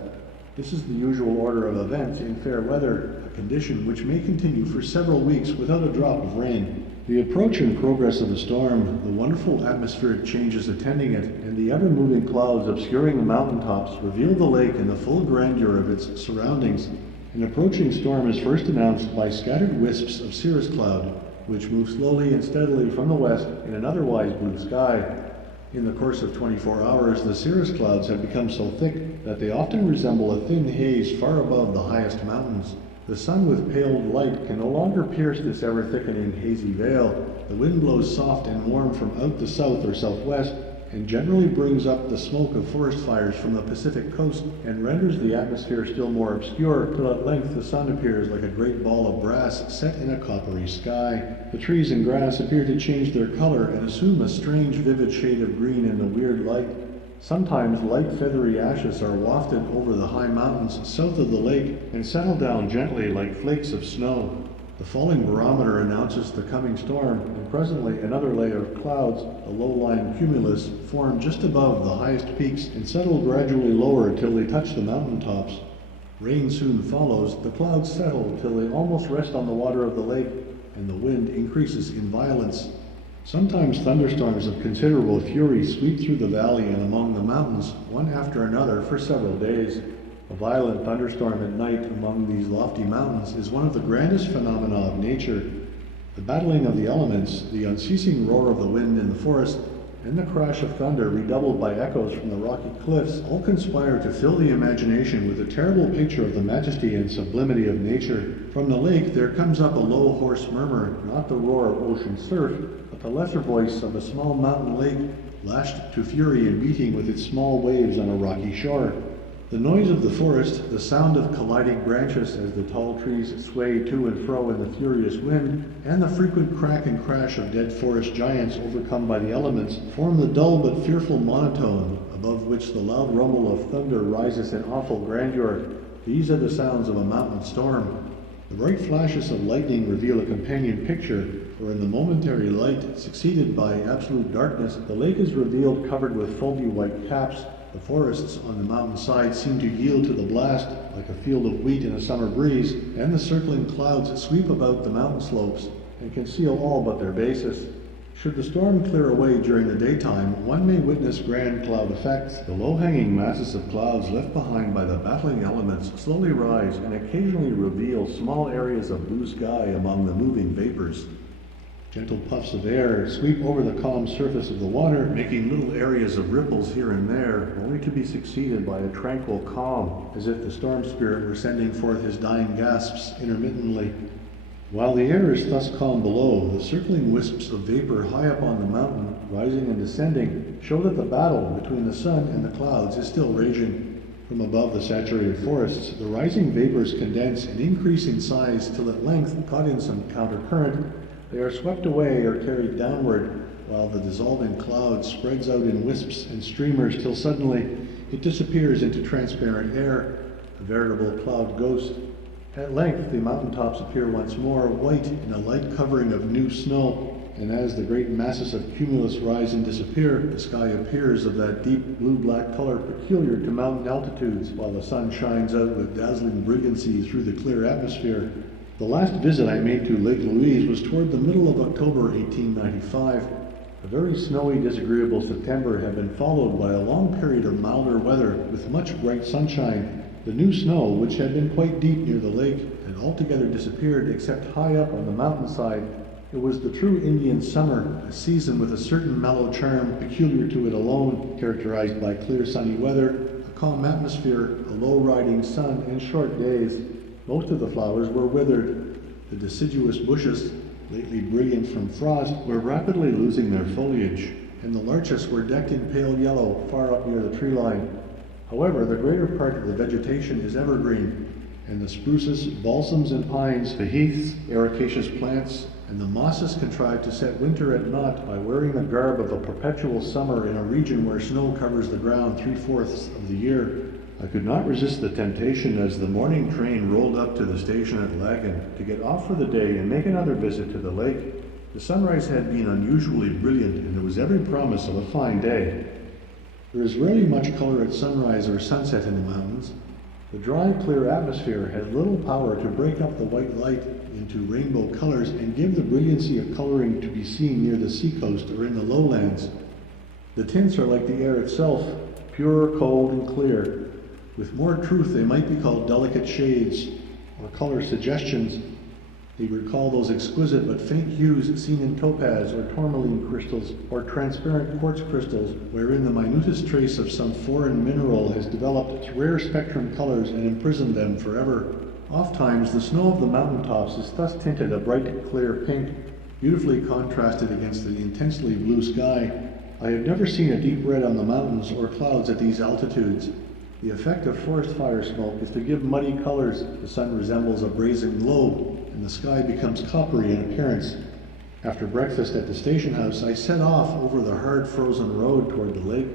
This is the usual order of events in fair weather, a condition which may continue for several weeks without a drop of rain. The approach and progress of the storm, the wonderful atmospheric changes attending it, and the ever-moving clouds obscuring the mountaintops reveal the lake in the full grandeur of its surroundings. An approaching storm is first announced by scattered wisps of cirrus cloud, which move slowly and steadily from the west in an otherwise blue sky. In the course of 24 hours, the cirrus clouds have become so thick that they often resemble a thin haze far above the highest mountains. The sun with paled light can no longer pierce this ever-thickening hazy veil. The wind blows soft and warm from out the south or southwest, and generally brings up the smoke of forest fires from the Pacific coast, and renders the atmosphere still more obscure, till at length the sun appears like a great ball of brass set in a coppery sky. The trees and grass appear to change their color and assume a strange vivid shade of green in the weird light. Sometimes light feathery ashes are wafted over the high mountains south of the lake and settle down gently like flakes of snow. The falling barometer announces the coming storm, and presently another layer of clouds, a low-lying cumulus, form just above the highest peaks and settle gradually lower till they touch the mountain tops. Rain soon follows. The clouds settle till they almost rest on the water of the lake, and the wind increases in violence. Sometimes thunderstorms of considerable fury sweep through the valley and among the mountains, one after another, for several days. A violent thunderstorm at night among these lofty mountains is one of the grandest phenomena of nature. The battling of the elements, the unceasing roar of the wind in the forest, and the crash of thunder redoubled by echoes from the rocky cliffs all conspire to fill the imagination with a terrible picture of the majesty and sublimity of nature. From the lake there comes up a low hoarse murmur, not the roar of ocean surf, but the lesser voice of a small mountain lake, lashed to fury and beating with its small waves on a rocky shore. The noise of the forest, the sound of colliding branches as the tall trees sway to and fro in the furious wind, and the frequent crack and crash of dead forest giants overcome by the elements, form the dull but fearful monotone, above which the loud rumble of thunder rises in awful grandeur. These are the sounds of a mountain storm. The bright flashes of lightning reveal a companion picture, for in the momentary light, succeeded by absolute darkness, the lake is revealed covered with foamy white caps. The forests on the mountainside seem to yield to the blast, like a field of wheat in a summer breeze, and the circling clouds sweep about the mountain slopes and conceal all but their bases. Should the storm clear away during the daytime, one may witness grand cloud effects. The low-hanging masses of clouds left behind by the battling elements slowly rise and occasionally reveal small areas of blue sky among the moving vapors. Gentle puffs of air sweep over the calm surface of the water, making little areas of ripples here and there, only to be succeeded by a tranquil calm, as if the storm spirit were sending forth his dying gasps intermittently. While the air is thus calm below, the circling wisps of vapor high up on the mountain, rising and descending, show that the battle between the sun and the clouds is still raging. From above the saturated forests, the rising vapors condense and increase in size till at length, caught in some countercurrent, they are swept away or carried downward, while the dissolving cloud spreads out in wisps and streamers till suddenly it disappears into transparent air, a veritable cloud ghost. At length the mountaintops appear once more, white in a light covering of new snow, and as the great masses of cumulus rise and disappear, the sky appears of that deep blue-black color peculiar to mountain altitudes, while the sun shines out with dazzling brilliancy through the clear atmosphere. The last visit I made to Lake Louise was toward the middle of October 1895. A very snowy, disagreeable September had been followed by a long period of milder weather with much bright sunshine. The new snow, which had been quite deep near the lake, had altogether disappeared except high up on the mountainside. It was the true Indian summer, a season with a certain mellow charm peculiar to it alone, characterized by clear sunny weather, a calm atmosphere, a low-riding sun, and short days. Most of the flowers were withered. The deciduous bushes, lately brilliant from frost, were rapidly losing their foliage, and the larches were decked in pale yellow far up near the tree line. However, the greater part of the vegetation is evergreen, and the spruces, balsams, and pines, the heaths, ericaceous plants, and the mosses contrive to set winter at naught by wearing the garb of a perpetual summer in a region where snow covers the ground 3/4 of the year. I could not resist the temptation as the morning train rolled up to the station at Laggan to get off for the day and make another visit to the lake. The sunrise had been unusually brilliant, and there was every promise of a fine day. There is rarely much color at sunrise or sunset in the mountains. The dry, clear atmosphere has little power to break up the white light into rainbow colors and give the brilliancy of coloring to be seen near the seacoast or in the lowlands. The tints are like the air itself, pure, cold, and clear. With more truth, they might be called delicate shades or color suggestions. They recall those exquisite but faint hues seen in topaz or tourmaline crystals or transparent quartz crystals, wherein the minutest trace of some foreign mineral has developed rare spectrum colors and imprisoned them forever. Ofttimes the snow of the mountaintops is thus tinted a bright, clear pink, beautifully contrasted against the intensely blue sky. I have never seen a deep red on the mountains or clouds at these altitudes. The effect of forest fire smoke is to give muddy colors. The sun resembles a brazen globe, and the sky becomes coppery in appearance. After breakfast at the station house, I set off over the hard frozen road toward the lake.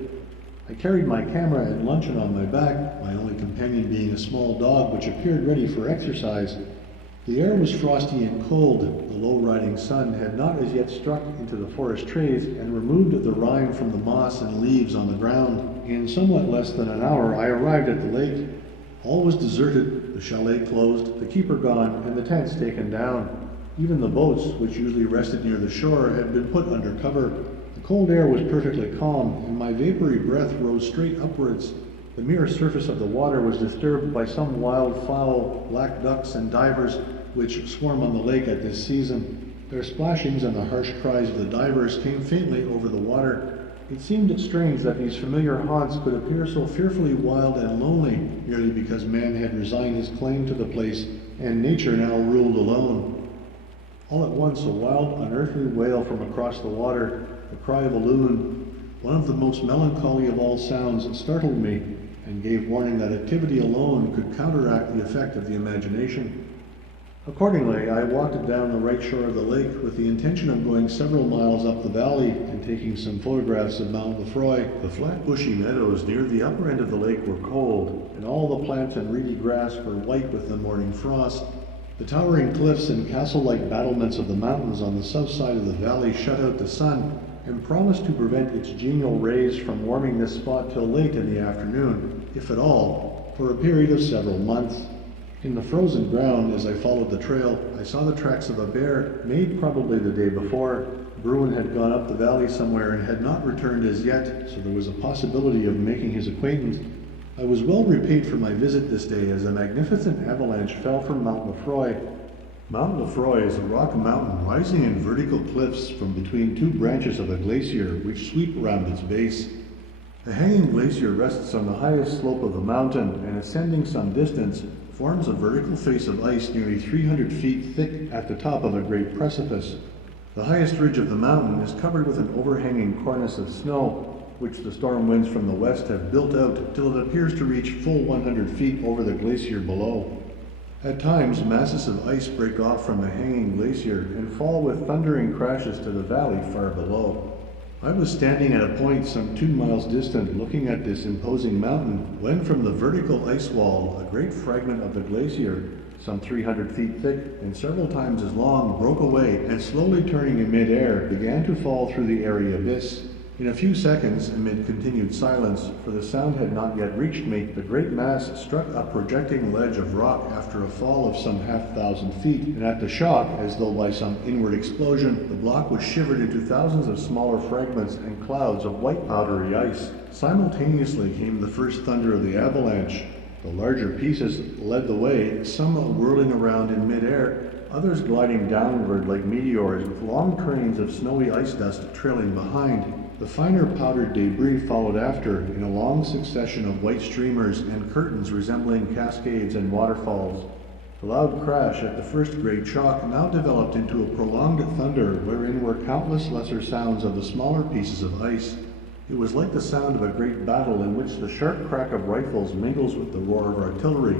I carried my camera and luncheon on my back, my only companion being a small dog which appeared ready for exercise. The air was frosty and cold. The low-riding sun had not as yet struck into the forest trees and removed the rime from the moss and leaves on the ground. In somewhat less than an hour, I arrived at the lake. All was deserted, the chalet closed, the keeper gone, and the tents taken down. Even the boats, which usually rested near the shore, had been put under cover. The cold air was perfectly calm, and my vapory breath rose straight upwards. The mere surface of the water was disturbed by some wild fowl, black ducks, and divers, which swarm on the lake at this season. Their splashings and the harsh cries of the divers came faintly over the water. It seemed strange that these familiar haunts could appear so fearfully wild and lonely, merely because man had resigned his claim to the place, and nature now ruled alone. All at once a wild, unearthly wail from across the water, the cry of a loon, one of the most melancholy of all sounds, startled me, and gave warning that activity alone could counteract the effect of the imagination. Accordingly, I walked down the right shore of the lake with the intention of going several miles up the valley and taking some photographs of Mount Lefroy. The flat bushy meadows near the upper end of the lake were cold, and all the plants and reedy grass were white with the morning frost. The towering cliffs and castle-like battlements of the mountains on the south side of the valley shut out the sun and promised to prevent its genial rays from warming this spot till late in the afternoon, if at all, for a period of several months. In the frozen ground, as I followed the trail, I saw the tracks of a bear, made probably the day before. Bruin had gone up the valley somewhere and had not returned as yet, so there was a possibility of making his acquaintance. I was well repaid for my visit this day as a magnificent avalanche fell from Mount Lefroy. Mount Lefroy is a rock mountain rising in vertical cliffs from between two branches of a glacier which sweep around its base. The hanging glacier rests on the highest slope of the mountain and, ascending some distance, forms a vertical face of ice nearly 300 feet thick at the top of a great precipice. The highest ridge of the mountain is covered with an overhanging cornice of snow, which the storm winds from the west have built out till it appears to reach full 100 feet over the glacier below. At times, masses of ice break off from the hanging glacier and fall with thundering crashes to the valley far below. I was standing at a point some 2 miles distant looking at this imposing mountain when from the vertical ice wall a great fragment of the glacier, some 300 feet thick and several times as long, broke away and slowly turning in mid-air began to fall through the airy abyss. In a few seconds, amid continued silence, for the sound had not yet reached me, the great mass struck a projecting ledge of rock after a fall of some 500 feet, and at the shock, as though by some inward explosion, the block was shivered into thousands of smaller fragments and clouds of white powdery ice. Simultaneously came the first thunder of the avalanche. The larger pieces led the way, some whirling around in mid-air, others gliding downward like meteors with long trains of snowy ice dust trailing behind. The finer powdered debris followed after in a long succession of white streamers and curtains resembling cascades and waterfalls. The loud crash at the first great shock now developed into a prolonged thunder wherein were countless lesser sounds of the smaller pieces of ice. It was like the sound of a great battle in which the sharp crack of rifles mingles with the roar of artillery.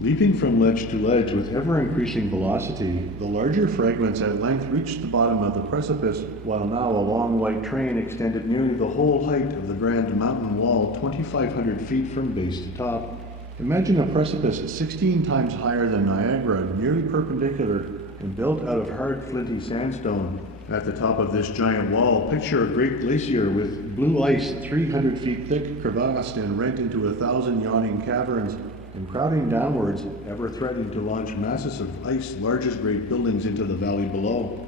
Leaping from ledge to ledge with ever-increasing velocity, the larger fragments at length reached the bottom of the precipice, while now a long white train extended nearly the whole height of the grand mountain wall 2,500 feet from base to top. Imagine a precipice 16 times higher than Niagara, nearly perpendicular, and built out of hard flinty sandstone. At the top of this giant wall, picture a great glacier with blue ice 300 feet thick, crevassed and rent into 1,000 yawning caverns, and crowding downwards, ever threatening to launch masses of ice large as great buildings into the valley below.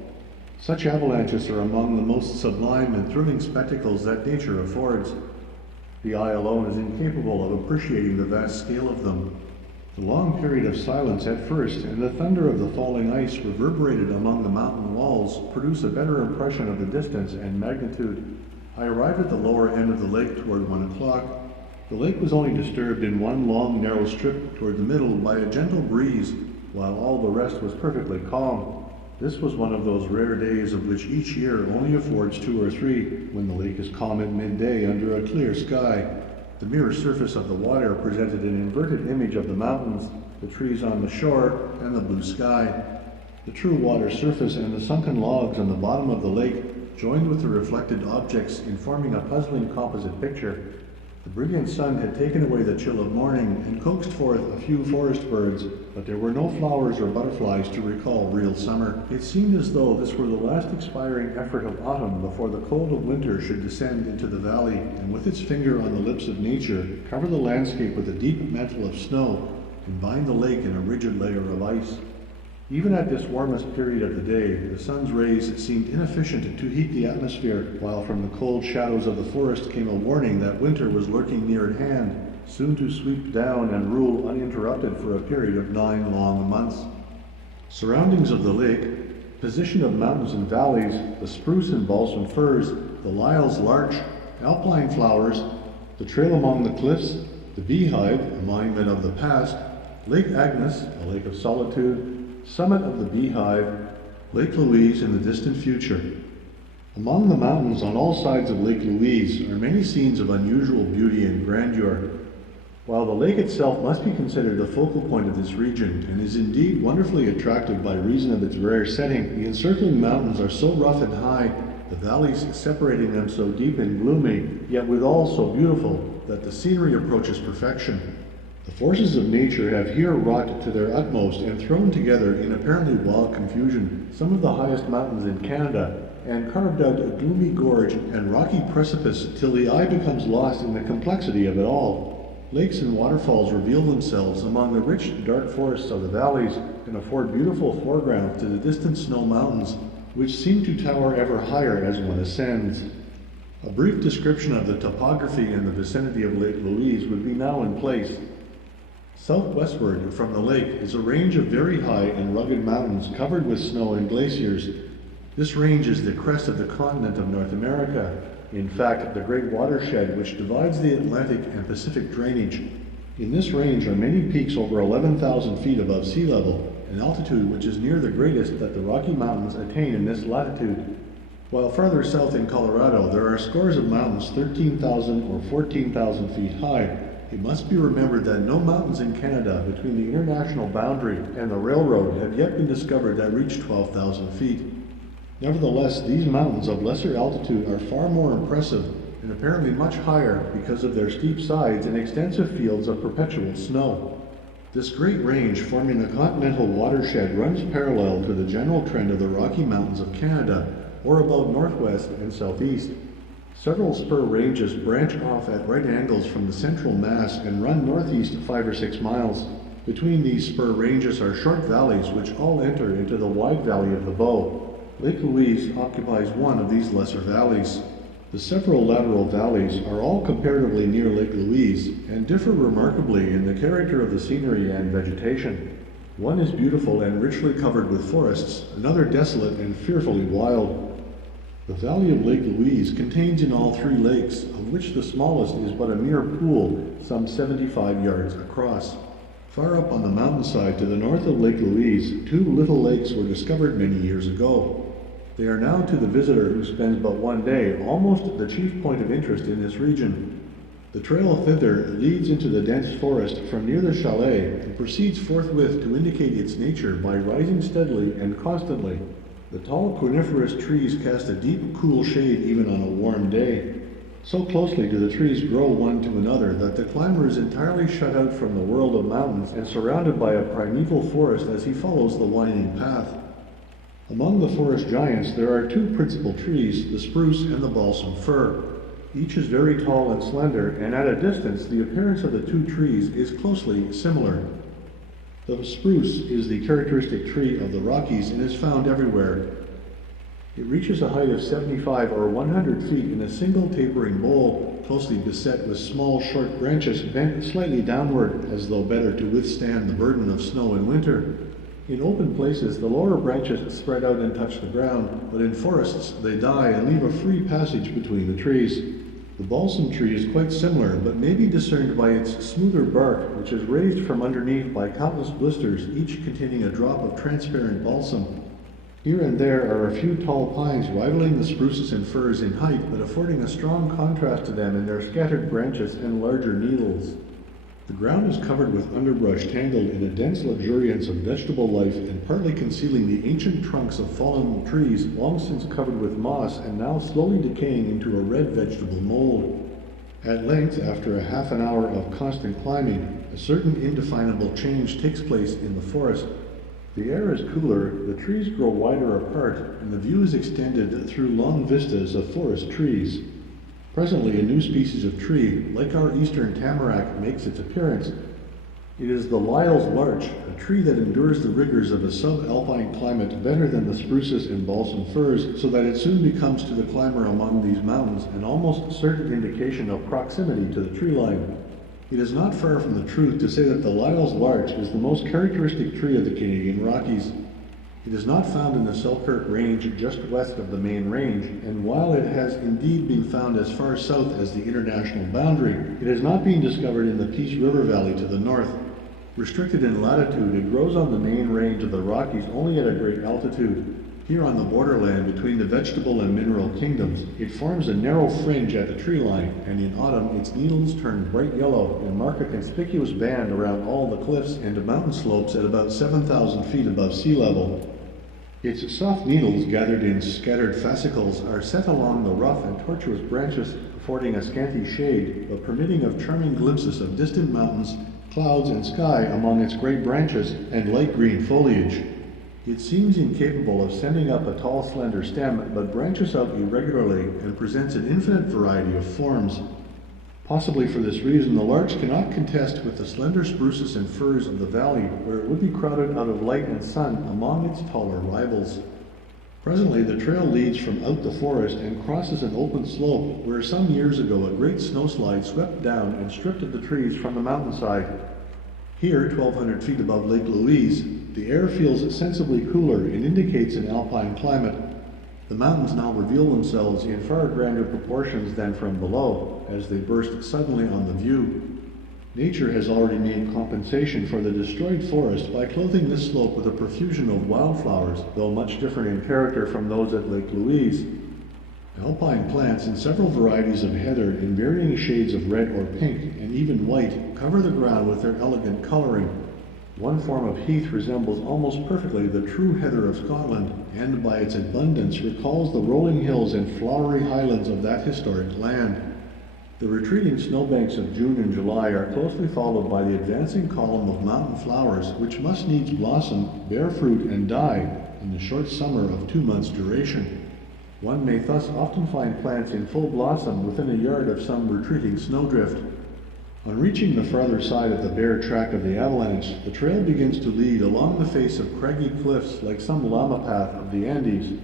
Such avalanches are among the most sublime and thrilling spectacles that nature affords. The eye alone is incapable of appreciating the vast scale of them. The long period of silence at first and the thunder of the falling ice reverberated among the mountain walls produce a better impression of the distance and magnitude. I arrived at the lower end of the lake toward 1 o'clock. The lake was only disturbed in one long narrow strip toward the middle by a gentle breeze, while all the rest was perfectly calm. This was one of those rare days of which each year only affords 2 or 3, when the lake is calm at midday under a clear sky. The mirror surface of the water presented an inverted image of the mountains, the trees on the shore, and the blue sky. The true water surface and the sunken logs on the bottom of the lake joined with the reflected objects in forming a puzzling composite picture. The brilliant sun had taken away the chill of morning and coaxed forth a few forest birds, but there were no flowers or butterflies to recall real summer. It seemed as though this were the last expiring effort of autumn before the cold of winter should descend into the valley, and with its finger on the lips of nature, cover the landscape with a deep mantle of snow, and bind the lake in a rigid layer of ice. Even at this warmest period of the day, the sun's rays seemed inefficient to heat the atmosphere, while from the cold shadows of the forest came a warning that winter was lurking near at hand, soon to sweep down and rule uninterrupted for a period of 9 long months. Surroundings of the lake, position of mountains and valleys, the spruce and balsam firs, the Lyle's larch, alpine flowers, the trail among the cliffs, the beehive, a monument of the past, Lake Agnes, a lake of solitude, summit of the beehive, Lake Louise in the distant future. Among the mountains on all sides of Lake Louise are many scenes of unusual beauty and grandeur. While the lake itself must be considered the focal point of this region and is indeed wonderfully attractive by reason of its rare setting, the encircling mountains are so rough and high, the valleys separating them so deep and gloomy, yet withal so beautiful, that the scenery approaches perfection. The forces of nature have here wrought to their utmost and thrown together in apparently wild confusion some of the highest mountains in Canada, and carved out a gloomy gorge and rocky precipice till the eye becomes lost in the complexity of it all. Lakes and waterfalls reveal themselves among the rich, dark forests of the valleys and afford beautiful foregrounds to the distant snow mountains, which seem to tower ever higher as one ascends. A brief description of the topography in the vicinity of Lake Louise would be now in place. Southwestward from the lake is a range of very high and rugged mountains covered with snow and glaciers. This range is the crest of the continent of North America, in fact, the great watershed which divides the Atlantic and Pacific drainage. In this range are many peaks over 11,000 feet above sea level, an altitude which is near the greatest that the Rocky Mountains attain in this latitude. While farther south in Colorado, there are scores of mountains 13,000 or 14,000 feet high. It must be remembered that no mountains in Canada between the international boundary and the railroad have yet been discovered that reach 12,000 feet. Nevertheless, these mountains of lesser altitude are far more impressive and apparently much higher because of their steep sides and extensive fields of perpetual snow. This great range forming the continental watershed runs parallel to the general trend of the Rocky Mountains of Canada, or about northwest and southeast. Several spur ranges branch off at right angles from the central mass and run northeast 5 or 6 miles. Between these spur ranges are short valleys which all enter into the wide valley of the Bow. Lake Louise occupies one of these lesser valleys. The several lateral valleys are all comparatively near Lake Louise and differ remarkably in the character of the scenery and vegetation. One is beautiful and richly covered with forests, another desolate and fearfully wild. The valley of Lake Louise contains in all 3 lakes, of which the smallest is but a mere pool, some 75 yards across. Far up on the mountainside to the north of Lake Louise, 2 little lakes were discovered many years ago. They are now to the visitor who spends but one day almost the chief point of interest in this region. The trail thither leads into the dense forest from near the chalet and proceeds forthwith to indicate its nature by rising steadily and constantly. The tall coniferous trees cast a deep, cool shade even on a warm day. So closely do the trees grow one to another that the climber is entirely shut out from the world of mountains and surrounded by a primeval forest as he follows the winding path. Among the forest giants there are 2 principal trees, the spruce and the balsam fir. Each is very tall and slender, and at a distance the appearance of the 2 trees is closely similar. The spruce is the characteristic tree of the Rockies and is found everywhere. It reaches a height of 75 or 100 feet in a single tapering bole, closely beset with small, short branches bent slightly downward as though better to withstand the burden of snow in winter. In open places, the lower branches spread out and touch the ground, but in forests they die and leave a free passage between the trees. The balsam tree is quite similar, but may be discerned by its smoother bark, which is raised from underneath by countless blisters, each containing a drop of transparent balsam. Here and there are a few tall pines rivaling the spruces and firs in height, but affording a strong contrast to them in their scattered branches and larger needles. The ground is covered with underbrush tangled in a dense luxuriance of vegetable life and partly concealing the ancient trunks of fallen trees long since covered with moss and now slowly decaying into a red vegetable mold. At length, after a half an hour of constant climbing, a certain indefinable change takes place in the forest. The air is cooler, the trees grow wider apart, and the view is extended through long vistas of forest trees. Presently, a new species of tree, like our eastern tamarack, makes its appearance. It is the Lyell's larch, a tree that endures the rigors of a subalpine climate better than the spruces and balsam firs, so that it soon becomes to the climber among these mountains an almost certain indication of proximity to the tree line. It is not far from the truth to say that the Lyell's larch is the most characteristic tree of the Canadian Rockies. It is not found in the Selkirk Range just west of the main range, and while it has indeed been found as far south as the international boundary, it has not been discovered in the Peace River Valley to the north. Restricted in latitude, it grows on the main range of the Rockies only at a great altitude. Here on the borderland between the vegetable and mineral kingdoms, it forms a narrow fringe at the tree line, and in autumn its needles turn bright yellow and mark a conspicuous band around all the cliffs and mountain slopes at about 7,000 feet above sea level. Its soft needles, gathered in scattered fascicles, are set along the rough and tortuous branches, affording a scanty shade, but permitting of charming glimpses of distant mountains, clouds, and sky among its great branches and light green foliage. It seems incapable of sending up a tall, slender stem, but branches out irregularly and presents an infinite variety of forms. Possibly for this reason, the larch cannot contest with the slender spruces and firs of the valley, where it would be crowded out of light and sun among its taller rivals. Presently, the trail leads from out the forest and crosses an open slope where some years ago a great snowslide swept down and stripped the trees from the mountainside. Here, 1,200 feet above Lake Louise, the air feels sensibly cooler and indicates an alpine climate. The mountains now reveal themselves in far grander proportions than from below, as they burst suddenly on the view. Nature has already made compensation for the destroyed forest by clothing this slope with a profusion of wildflowers, though much different in character from those at Lake Louise. Alpine plants and several varieties of heather in varying shades of red or pink, and even white, cover the ground with their elegant coloring. One form of heath resembles almost perfectly the true heather of Scotland, and by its abundance recalls the rolling hills and flowery highlands of that historic land. The retreating snowbanks of June and July are closely followed by the advancing column of mountain flowers, which must needs blossom, bear fruit, and die in the short summer of 2 months' duration. One may thus often find plants in full blossom within a yard of some retreating snowdrift. On reaching the farther side of the bare track of the avalanche, the trail begins to lead along the face of craggy cliffs like some llama path of the Andes.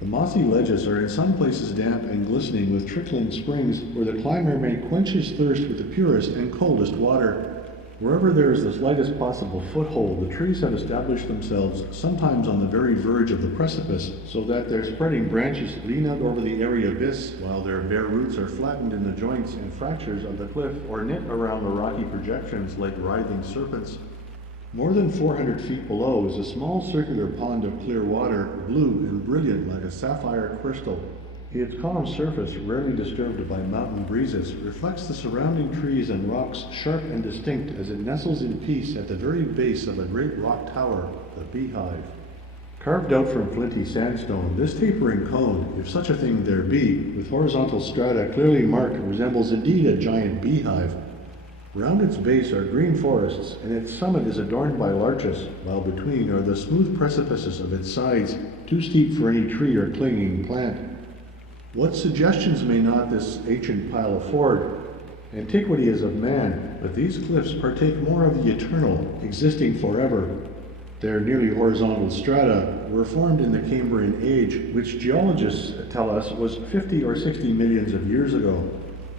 The mossy ledges are in some places damp and glistening with trickling springs where the climber may quench his thirst with the purest and coldest water. Wherever there is the slightest possible foothold, the trees have established themselves, sometimes on the very verge of the precipice, so that their spreading branches lean out over the airy abyss, while their bare roots are flattened in the joints and fractures of the cliff or knit around the rocky projections like writhing serpents. More than 400 feet below is a small circular pond of clear water, blue and brilliant like a sapphire crystal. Its calm surface, rarely disturbed by mountain breezes, reflects the surrounding trees and rocks sharp and distinct as it nestles in peace at the very base of a great rock tower, the Beehive. Carved out from flinty sandstone, this tapering cone, if such a thing there be, with horizontal strata clearly marked, resembles indeed a giant beehive. Round its base are green forests, and its summit is adorned by larches, while between are the smooth precipices of its sides, too steep for any tree or clinging plant. What suggestions may not this ancient pile afford? Antiquity is of man, but these cliffs partake more of the eternal, existing forever. Their nearly horizontal strata were formed in the Cambrian age, which geologists tell us was 50 or 60 millions of years ago.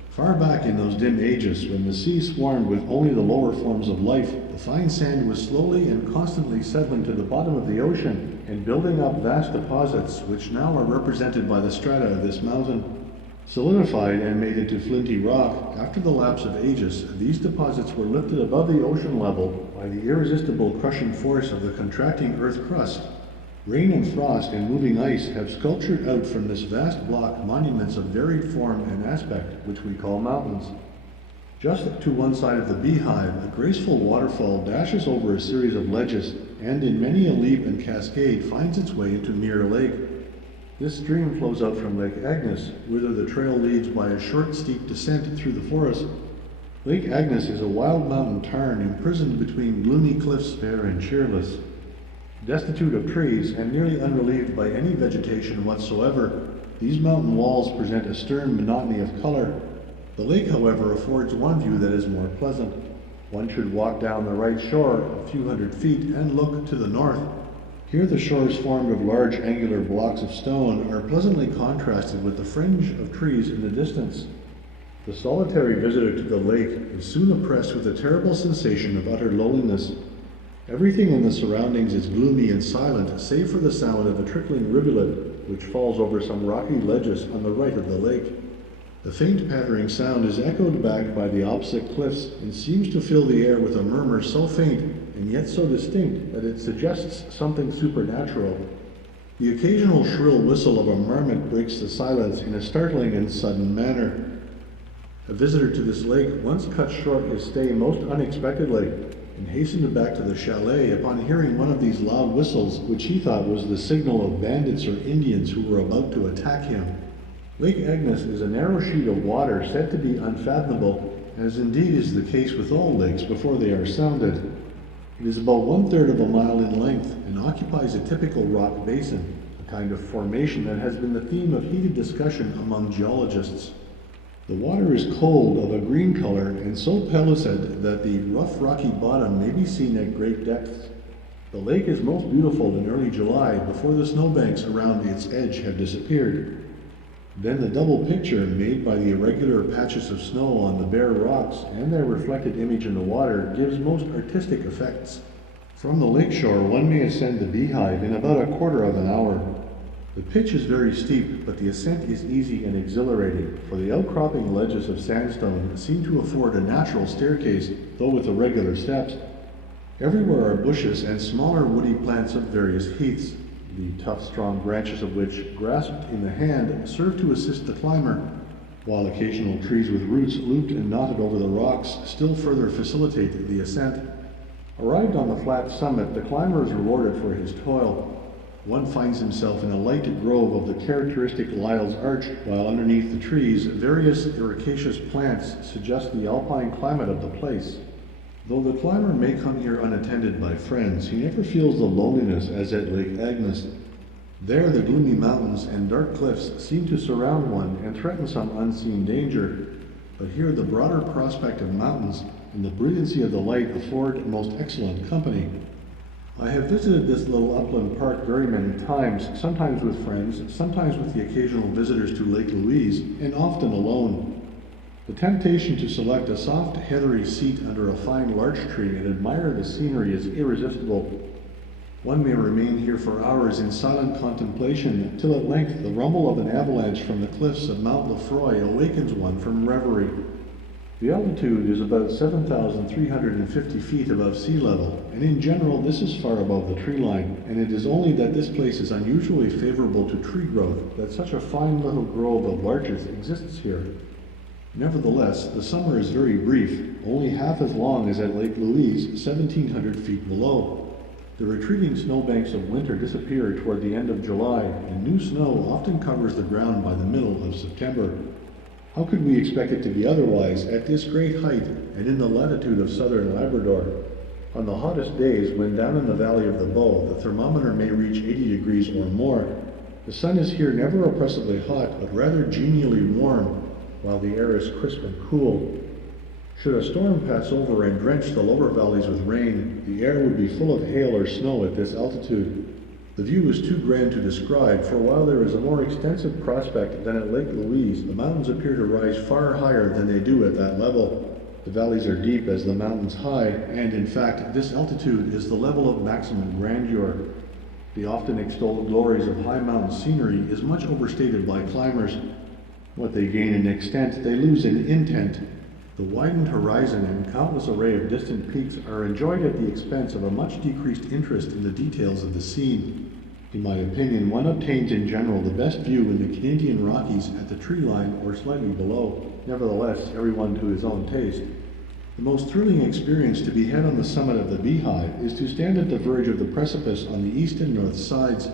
Far back in those dim ages, when the sea swarmed with only the lower forms of life, the fine sand was slowly and constantly settling to the bottom of the ocean and building up vast deposits which now are represented by the strata of this mountain. Solidified and made into flinty rock, after the lapse of ages, these deposits were lifted above the ocean level by the irresistible crushing force of the contracting earth crust. Rain and frost and moving ice have sculptured out from this vast block monuments of varied form and aspect, which we call mountains. Just to one side of the Beehive, a graceful waterfall dashes over a series of ledges, and in many a leap and cascade finds its way into Mirror Lake. This stream flows out from Lake Agnes, whither the trail leads by a short, steep descent through the forest. Lake Agnes is a wild mountain tarn imprisoned between gloomy cliffs bare and cheerless. Destitute of trees and nearly unrelieved by any vegetation whatsoever, these mountain walls present a stern monotony of color. The lake, however, affords one view that is more pleasant. One should walk down the right shore a few hundred feet and look to the north. Here the shores formed of large angular blocks of stone are pleasantly contrasted with the fringe of trees in the distance. The solitary visitor to the lake is soon oppressed with a terrible sensation of utter loneliness. Everything in the surroundings is gloomy and silent, save for the sound of a trickling rivulet, which falls over some rocky ledges on the right of the lake. The faint pattering sound is echoed back by the opposite cliffs, and seems to fill the air with a murmur so faint, and yet so distinct, that it suggests something supernatural. The occasional shrill whistle of a marmot breaks the silence in a startling and sudden manner. A visitor to this lake once cut short his stay most unexpectedly, and hastened back to the chalet upon hearing one of these loud whistles, which he thought was the signal of bandits or Indians who were about to attack him. Lake Agnes is a narrow sheet of water said to be unfathomable, as indeed is the case with all lakes before they are sounded. It is about 1/3 of a mile in length, and occupies a typical rock basin, a kind of formation that has been the theme of heated discussion among geologists. The water is cold, of a green color, and so pellucid that the rough rocky bottom may be seen at great depths. The lake is most beautiful in early July before the snowbanks around its edge have disappeared. Then the double picture made by the irregular patches of snow on the bare rocks and their reflected image in the water gives most artistic effects. From the lakeshore one may ascend the Beehive in about a quarter of an hour. The pitch is very steep, but the ascent is easy and exhilarating, for the outcropping ledges of sandstone seem to afford a natural staircase, though with irregular steps. Everywhere are bushes and smaller woody plants of various heaths, the tough, strong branches of which, grasped in the hand, serve to assist the climber, while occasional trees with roots looped and knotted over the rocks still further facilitate the ascent. Arrived on the flat summit, the climber is rewarded for his toil. One finds himself in a light grove of the characteristic Lyell's Arch, while underneath the trees, various ericaceous plants suggest the alpine climate of the place. Though the climber may come here unattended by friends, he never feels the loneliness as at Lake Agnes. There the gloomy mountains and dark cliffs seem to surround one and threaten some unseen danger, but here the broader prospect of mountains and the brilliancy of the light afford most excellent company. I have visited this little upland park very many times, sometimes with friends, sometimes with the occasional visitors to Lake Louise, and often alone. The temptation to select a soft, heathery seat under a fine larch tree and admire the scenery is irresistible. One may remain here for hours in silent contemplation, till at length the rumble of an avalanche from the cliffs of Mount Lefroy awakens one from reverie. The altitude is about 7,350 feet above sea level, and in general this is far above the tree line, and it is only that this place is unusually favorable to tree growth that such a fine little grove of larches exists here. Nevertheless, the summer is very brief, only half as long as at Lake Louise, 1,700 feet below. The retreating snowbanks of winter disappear toward the end of July, and new snow often covers the ground by the middle of September. How could we expect it to be otherwise at this great height and in the latitude of southern Labrador? On the hottest days, when down in the valley of the Bow, the thermometer may reach 80 degrees or more, the sun is here never oppressively hot, but rather genially warm, while the air is crisp and cool. Should a storm pass over and drench the lower valleys with rain, the air would be full of hail or snow at this altitude. The view is too grand to describe, for while there is a more extensive prospect than at Lake Louise, the mountains appear to rise far higher than they do at that level. The valleys are deep as the mountains high, and in fact, this altitude is the level of maximum grandeur. The often extolled glories of high mountain scenery is much overstated by climbers. What they gain in extent, they lose in intent. The widened horizon and countless array of distant peaks are enjoyed at the expense of a much decreased interest in the details of the scene. In my opinion, one obtains in general the best view in the Canadian Rockies at the tree line or slightly below. Nevertheless, everyone to his own taste. The most thrilling experience to be had on the summit of the Beehive is to stand at the verge of the precipice on the east and north sides.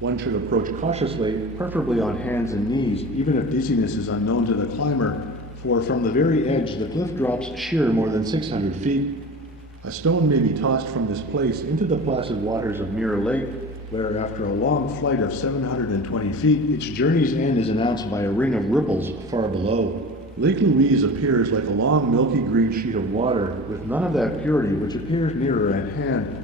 One should approach cautiously, preferably on hands and knees, even if dizziness is unknown to the climber, for from the very edge the cliff drops sheer more than 600 feet. A stone may be tossed from this place into the placid waters of Mirror Lake, where after a long flight of 720 feet, its journey's end is announced by a ring of ripples far below. Lake Louise appears like a long milky green sheet of water, with none of that purity which appears nearer at hand.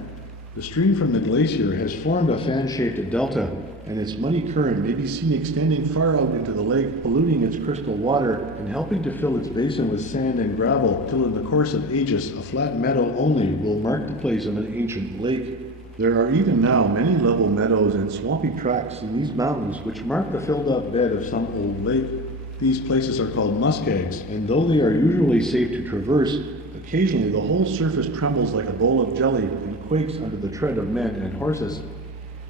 The stream from the glacier has formed a fan-shaped delta, and its muddy current may be seen extending far out into the lake, polluting its crystal water and helping to fill its basin with sand and gravel, till in the course of ages a flat meadow only will mark the place of an ancient lake. There are even now many level meadows and swampy tracts in these mountains which mark the filled-up bed of some old lake. These places are called muskegs, and though they are usually safe to traverse, occasionally the whole surface trembles like a bowl of jelly and quakes under the tread of men and horses.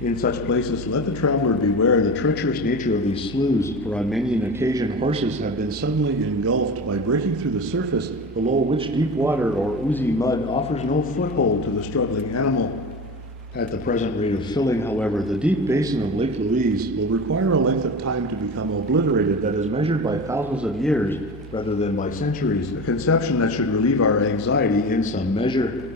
In such places, let the traveler beware the treacherous nature of these sloughs, for on many an occasion horses have been suddenly engulfed by breaking through the surface, below which deep water or oozy mud offers no foothold to the struggling animal. At the present rate of filling, however, the deep basin of Lake Louise will require a length of time to become obliterated that is measured by thousands of years rather than by centuries, a conception that should relieve our anxiety in some measure.